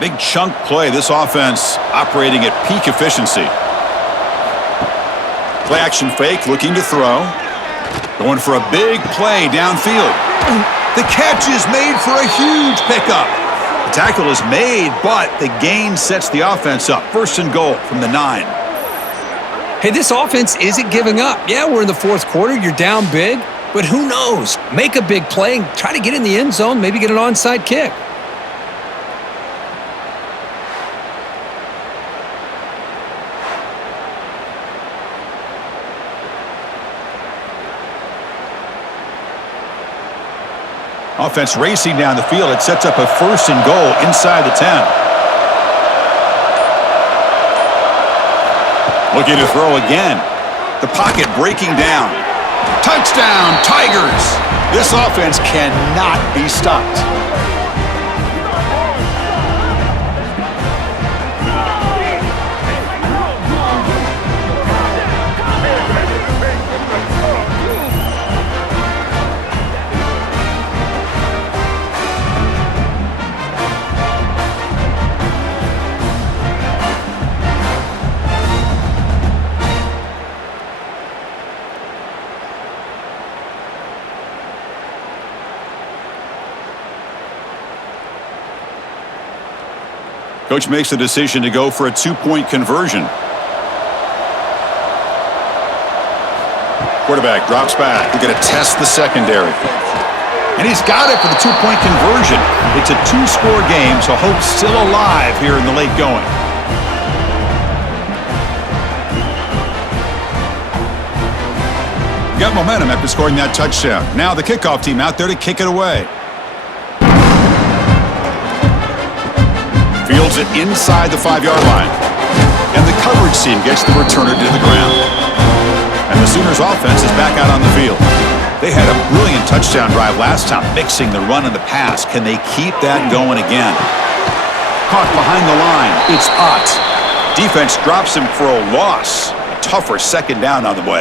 Big chunk play. This offense operating at peak efficiency. Play action fake, looking to throw. Going for a big play downfield. The catch is made for a huge pickup. The tackle is made, but the gain sets the offense up. First and goal from the 9. Hey, this offense isn't giving up. Yeah, we're in the fourth quarter. You're down big, but who knows? Make a big play and try to get in the end zone, maybe get an onside kick. Offense racing down the field. It sets up a first and goal inside the 10. Looking to throw again. The pocket breaking down. Touchdown, Tigers! This offense cannot be stopped. Coach makes the decision to go for a 2-point conversion. Quarterback drops back. We're going to test the secondary. And he's got it for the 2-point conversion. It's a 2-score game, so hope's still alive here in the late going. Got momentum after scoring that touchdown. Now the kickoff team out there to kick it away. Fields it inside the 5-yard line. And the coverage team gets the returner to the ground. And the Sooners offense is back out on the field. They had a brilliant touchdown drive last time, mixing the run and the pass. Can they keep that going again? Caught behind the line. It's Ott. Defense drops him for a loss. A tougher second down on the way.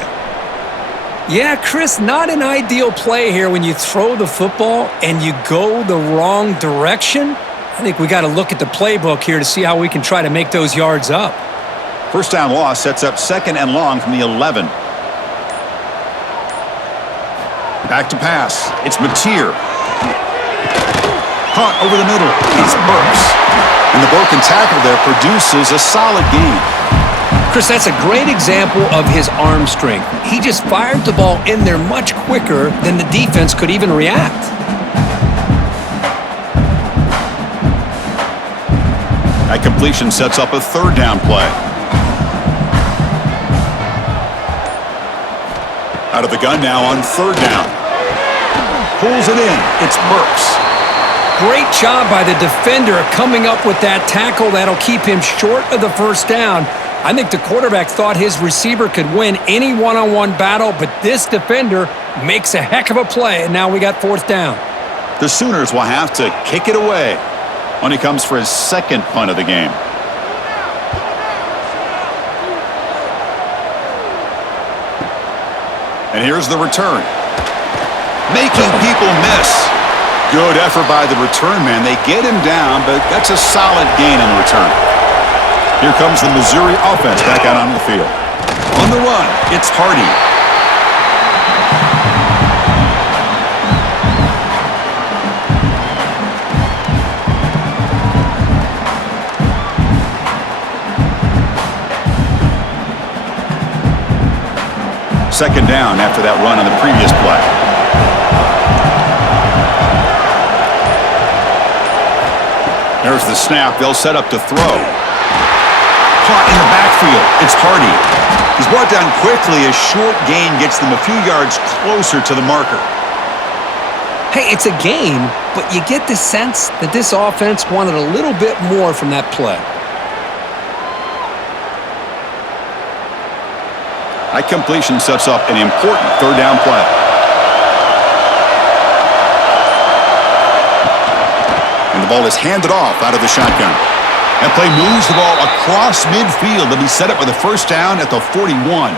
Yeah, Chris, not an ideal play here when you throw the football and you go the wrong direction. I think we got to look at the playbook here to see how we can try to make those yards up. First down loss sets up second and long from the 11. Back to pass. It's Mateer. Caught over the middle. It's Burks. And the broken tackle there produces a solid gain. Chris, that's a great example of his arm strength. He just fired the ball in there much quicker than the defense could even react. That completion sets up a third down play. Out of the gun now on third down. Pulls it in. It's Burks. Great job by the defender coming up with that tackle that'll keep him short of the first down. I think the quarterback thought his receiver could win any one-on-one battle, but this defender makes a heck of a play, and now we got fourth down. The Sooners will have to kick it away when he comes for his second punt of the game. And here's the return. Making people miss. Good effort by the return man. They get him down, but that's a solid gain on the return. Here comes the Missouri offense back out on the field. On the run, it's Hardy. Second down after that run on the previous play. There's the snap. They'll set up to throw. Caught in the backfield. It's Hardy. He's brought down quickly. A short gain gets them a few yards closer to the marker. Hey, it's a gain, but you get the sense that this offense wanted a little bit more from that play. That completion sets up an important third down play. And the ball is handed off out of the shotgun. That play moves the ball across midfield to be set up with a first down at the 41.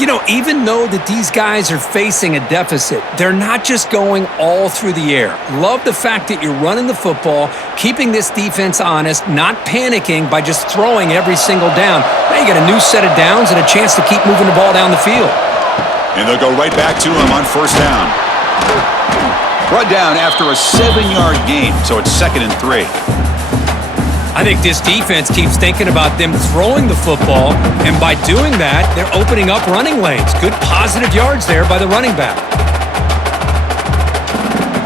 You know, even though that these guys are facing a deficit, they're not just going all through the air. Love the fact that you're running the football, keeping this defense honest, not panicking by just throwing every single down. Now you got a new set of downs and a chance to keep moving the ball down the field. And they'll go right back to him on first down. Brought down after a 7-yard gain, so it's 2nd and 3. I think this defense keeps thinking about them throwing the football, and by doing that, they're opening up running lanes. Good positive yards there by the running back.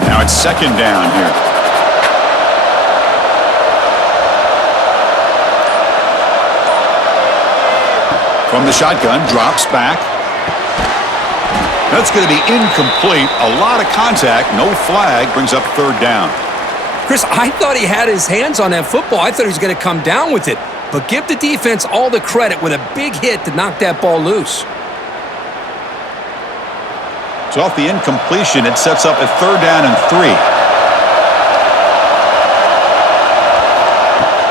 Now it's 2nd down here. From the shotgun, drops back. That's going to be incomplete. A lot of contact, no flag, brings up third down. Chris, I thought he had his hands on that football. I thought he was going to come down with it. But give the defense all the credit with a big hit to knock that ball loose. So off the incompletion, it sets up a third down and 3.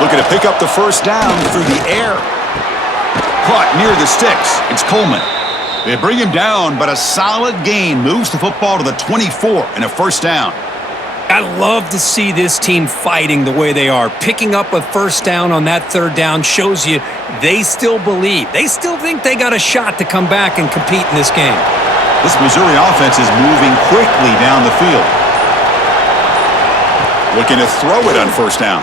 Looking to pick up the first down through the air. Caught near the sticks. It's Coleman. They bring him down, but a solid gain moves the football to the 24 and a first down. I love to see this team fighting the way they are. Picking up a first down on that third down shows you they still believe. They still think they got a shot to come back and compete in this game. This Missouri offense is moving quickly down the field. Looking to throw it on first down.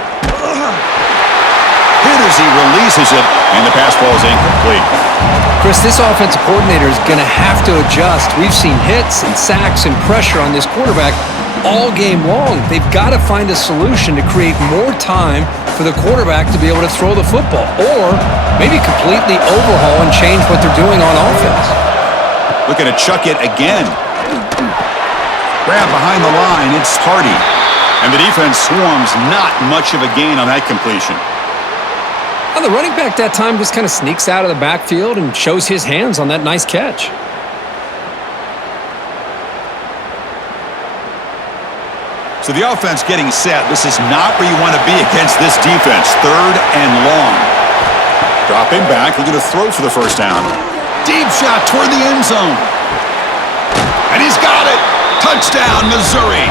Hit as he releases it, and the pass ball is incomplete. Chris, this offensive coordinator is going to have to adjust. We've seen hits and sacks and pressure on this quarterback all game long. They've got to find a solution to create more time for the quarterback to be able to throw the football, or maybe completely overhaul and change what they're doing on offense. Looking to chuck it again. Grab behind the line, it's Hardy. And the defense swarms, not much of a gain on that completion. Well, the running back that time just kind of sneaks out of the backfield and shows his hands on that nice catch. So the offense getting set. This is not where you want to be against this defense. Third and long. Dropping back, looking to throw for the first down. Deep shot toward the end zone. And he's got it. Touchdown, Missouri.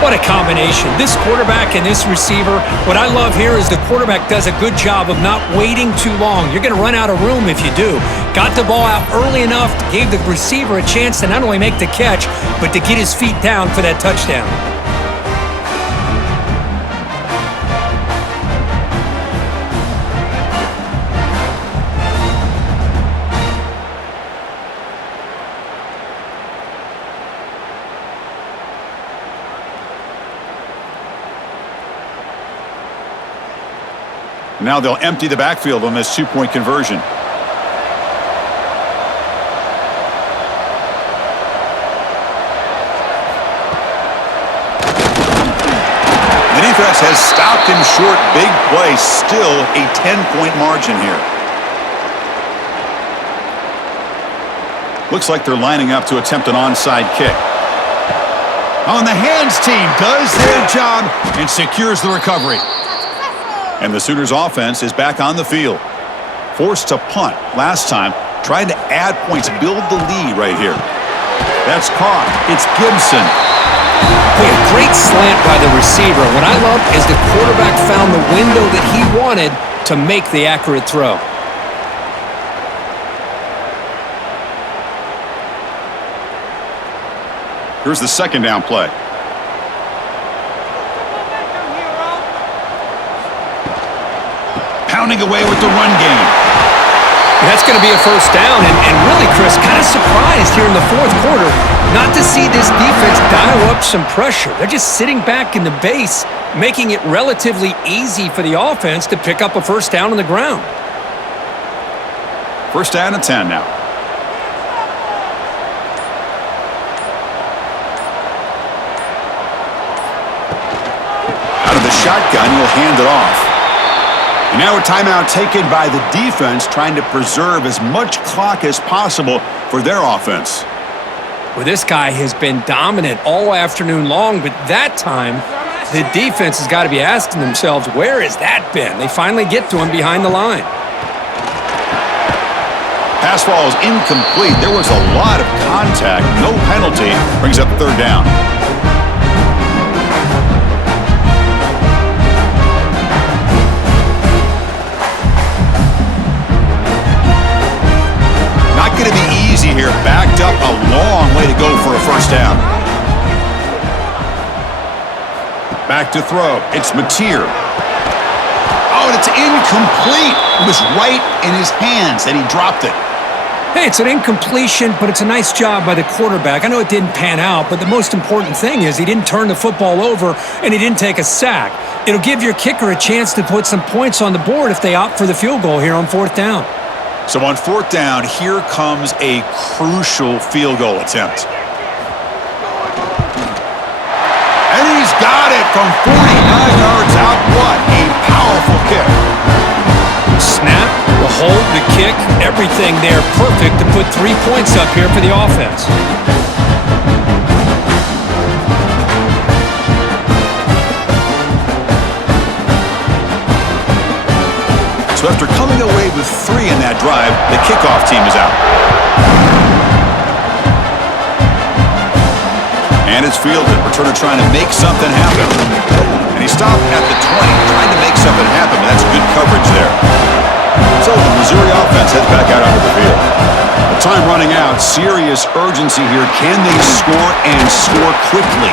What a combination. This quarterback and this receiver. What I love here is the quarterback does a good job of not waiting too long. You're going to run out of room if you do. Got the ball out early enough, gave the receiver a chance to not only make the catch, but to get his feet down for that touchdown. Now they'll empty the backfield on this two-point conversion. Stopped him short. Big play. Still a 10-point margin here. Looks like they're lining up to attempt an onside kick. On the hands team does their job and secures the recovery. And the Sooners offense is back on the field. Forced to punt last time, trying to add points, build the lead right here. That's caught. It's Gibson. Boy, a great slant by the receiver. What I love is the quarterback found the window that he wanted to make the accurate throw. Here's the second down play. Pounding away with the run game. That's going to be a first down, and really, Chris, kind of surprised here in the fourth quarter not to see this defense dial up some pressure. They're just sitting back in the base, making it relatively easy for the offense to pick up a first down on the ground. First down and 10 now. Out of the shotgun, he'll hand it off. And now a timeout taken by the defense, trying to preserve as much clock as possible for their offense. Well, this guy has been dominant all afternoon long, but that time, the defense has got to be asking themselves, where has that been? They finally get to him behind the line. Pass ball is incomplete. There was a lot of contact. No penalty. Brings up third down. Not going to be easy here. Backed up a long way to go for a first down. Back to throw. It's Mateer. Oh, and it's incomplete. It was right in his hands, and he dropped it. Hey, it's an incompletion, but it's a nice job by the quarterback. I know it didn't pan out, but the most important thing is he didn't turn the football over, and he didn't take a sack. It'll give your kicker a chance to put some points on the board if they opt for the field goal here on fourth down. So on fourth down, here comes a crucial field goal attempt. And he's got it from 49 yards out. What a powerful kick. Snap, the hold, the kick, everything there perfect to put 3 points up here for the offense. So after coming away with 3 in that drive, the kickoff team is out. And it's fielded. Returner trying to make something happen. And he stopped at the 20, trying to make something happen, but that's good coverage there. So the Missouri offense heads back out onto the field. The time running out, serious urgency here. Can they score and score quickly?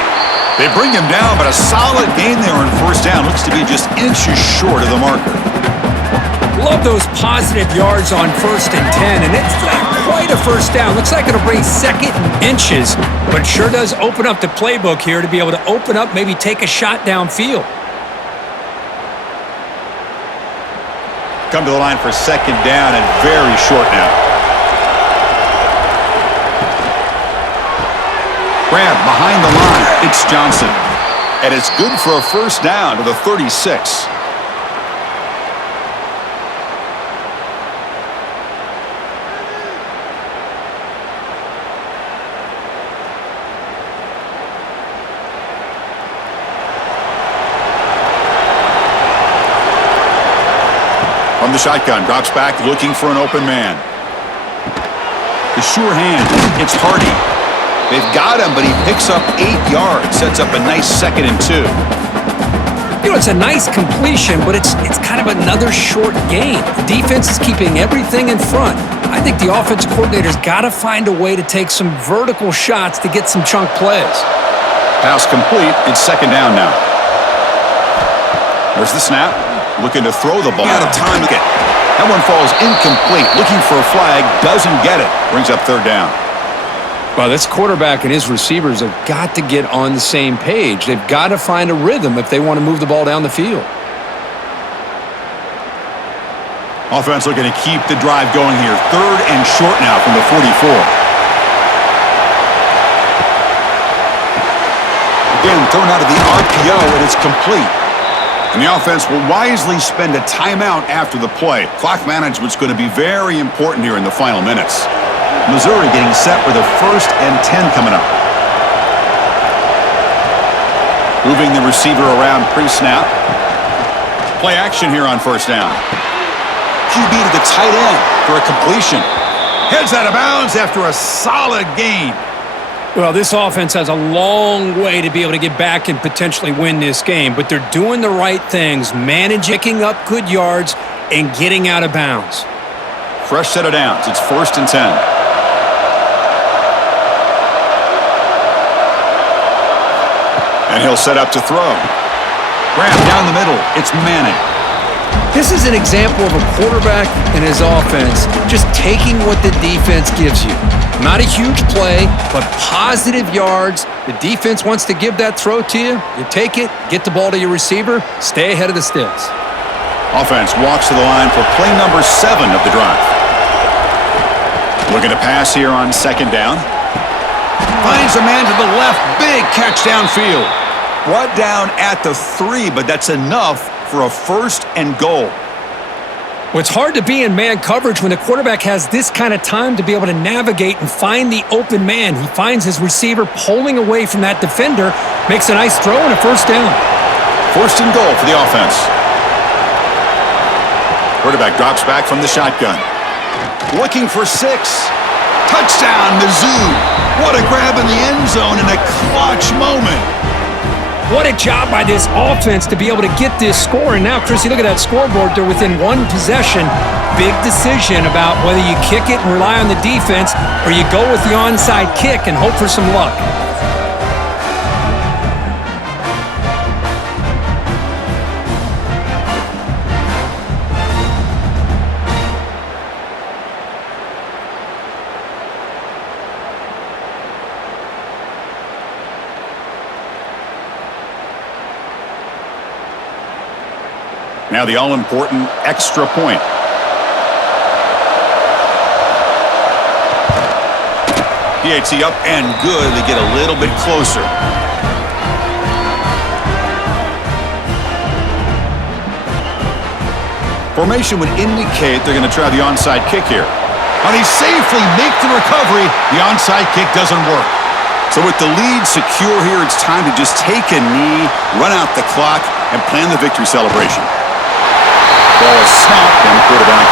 They bring him down, but a solid gain there on first down. Looks to be just inches short of the marker. Love those positive yards on 1st and 10, and it's not quite a first down. Looks like it'll bring second and inches, but it sure does open up the playbook here to be able to open up, maybe take a shot downfield. Come to the line for second down and very short now. Grab behind the line. It's Johnson. And it's good for a first down to the 36. From the shotgun, drops back, looking for an open man. The sure hand, it's Hardy. They've got him, but he picks up 8 yards, sets up a nice 2nd and 2. You know, it's a nice completion, but it's kind of another short game. The defense is keeping everything in front. I think the offensive coordinator's got to find a way to take some vertical shots to get some chunk plays. Pass complete. It's second down now. There's the snap. Looking to throw the ball. Out of time. That one falls incomplete. Looking for a flag. Doesn't get it. Brings up third down. Well, this quarterback and his receivers have got to get on the same page. They've got to find a rhythm if they want to move the ball down the field. Offense looking to keep the drive going here. 3rd and short now from the 44. Again, thrown out of the RPO, and it's complete. And the offense will wisely spend a timeout after the play. Clock management's going to be very important here in the final minutes. Missouri getting set with a 1st and 10 coming up. Moving the receiver around pre-snap. Play action here on 1st down. QB to the tight end for a completion. Heads out of bounds after a solid gain. Well, this offense has a long way to be able to get back and potentially win this game, but they're doing the right things, picking up good yards, and getting out of bounds. Fresh set of downs. It's 1st and 10. And he'll set up to throw. Grab down the middle. It's Manning. This is an example of a quarterback and his offense just taking what the defense gives you. Not a huge play, but positive yards. The defense wants to give that throw to you. You take it, get the ball to your receiver, stay ahead of the sticks. Offense walks to the line for play number 7 of the drive. Looking to pass here on 2nd down. Finds a man to the left. Big catch downfield. Brought down at the 3, but that's enough for a 1st and goal. Well, it's hard to be in man coverage when the quarterback has this kind of time to be able to navigate and find the open man. He finds his receiver pulling away from that defender, makes a nice throw and a 1st down. 1st and goal for the offense. Quarterback drops back from the shotgun. Looking for 6. Touchdown, Mizzou. What a grab in the end zone in a clutch moment. What a job by this offense to be able to get this score. And now, Chrissy, look at that scoreboard. They're within 1 possession. Big decision about whether you kick it and rely on the defense or you go with the onside kick and hope for some luck. Now the all-important extra point. PAT up and good. They get a little bit closer. Formation would indicate they're going to try the onside kick here. How they safely make the recovery. The onside kick doesn't work. So with the lead secure here, it's time to just take a knee, run out the clock, and plan the victory celebration. Ball is snapped, and the quarterback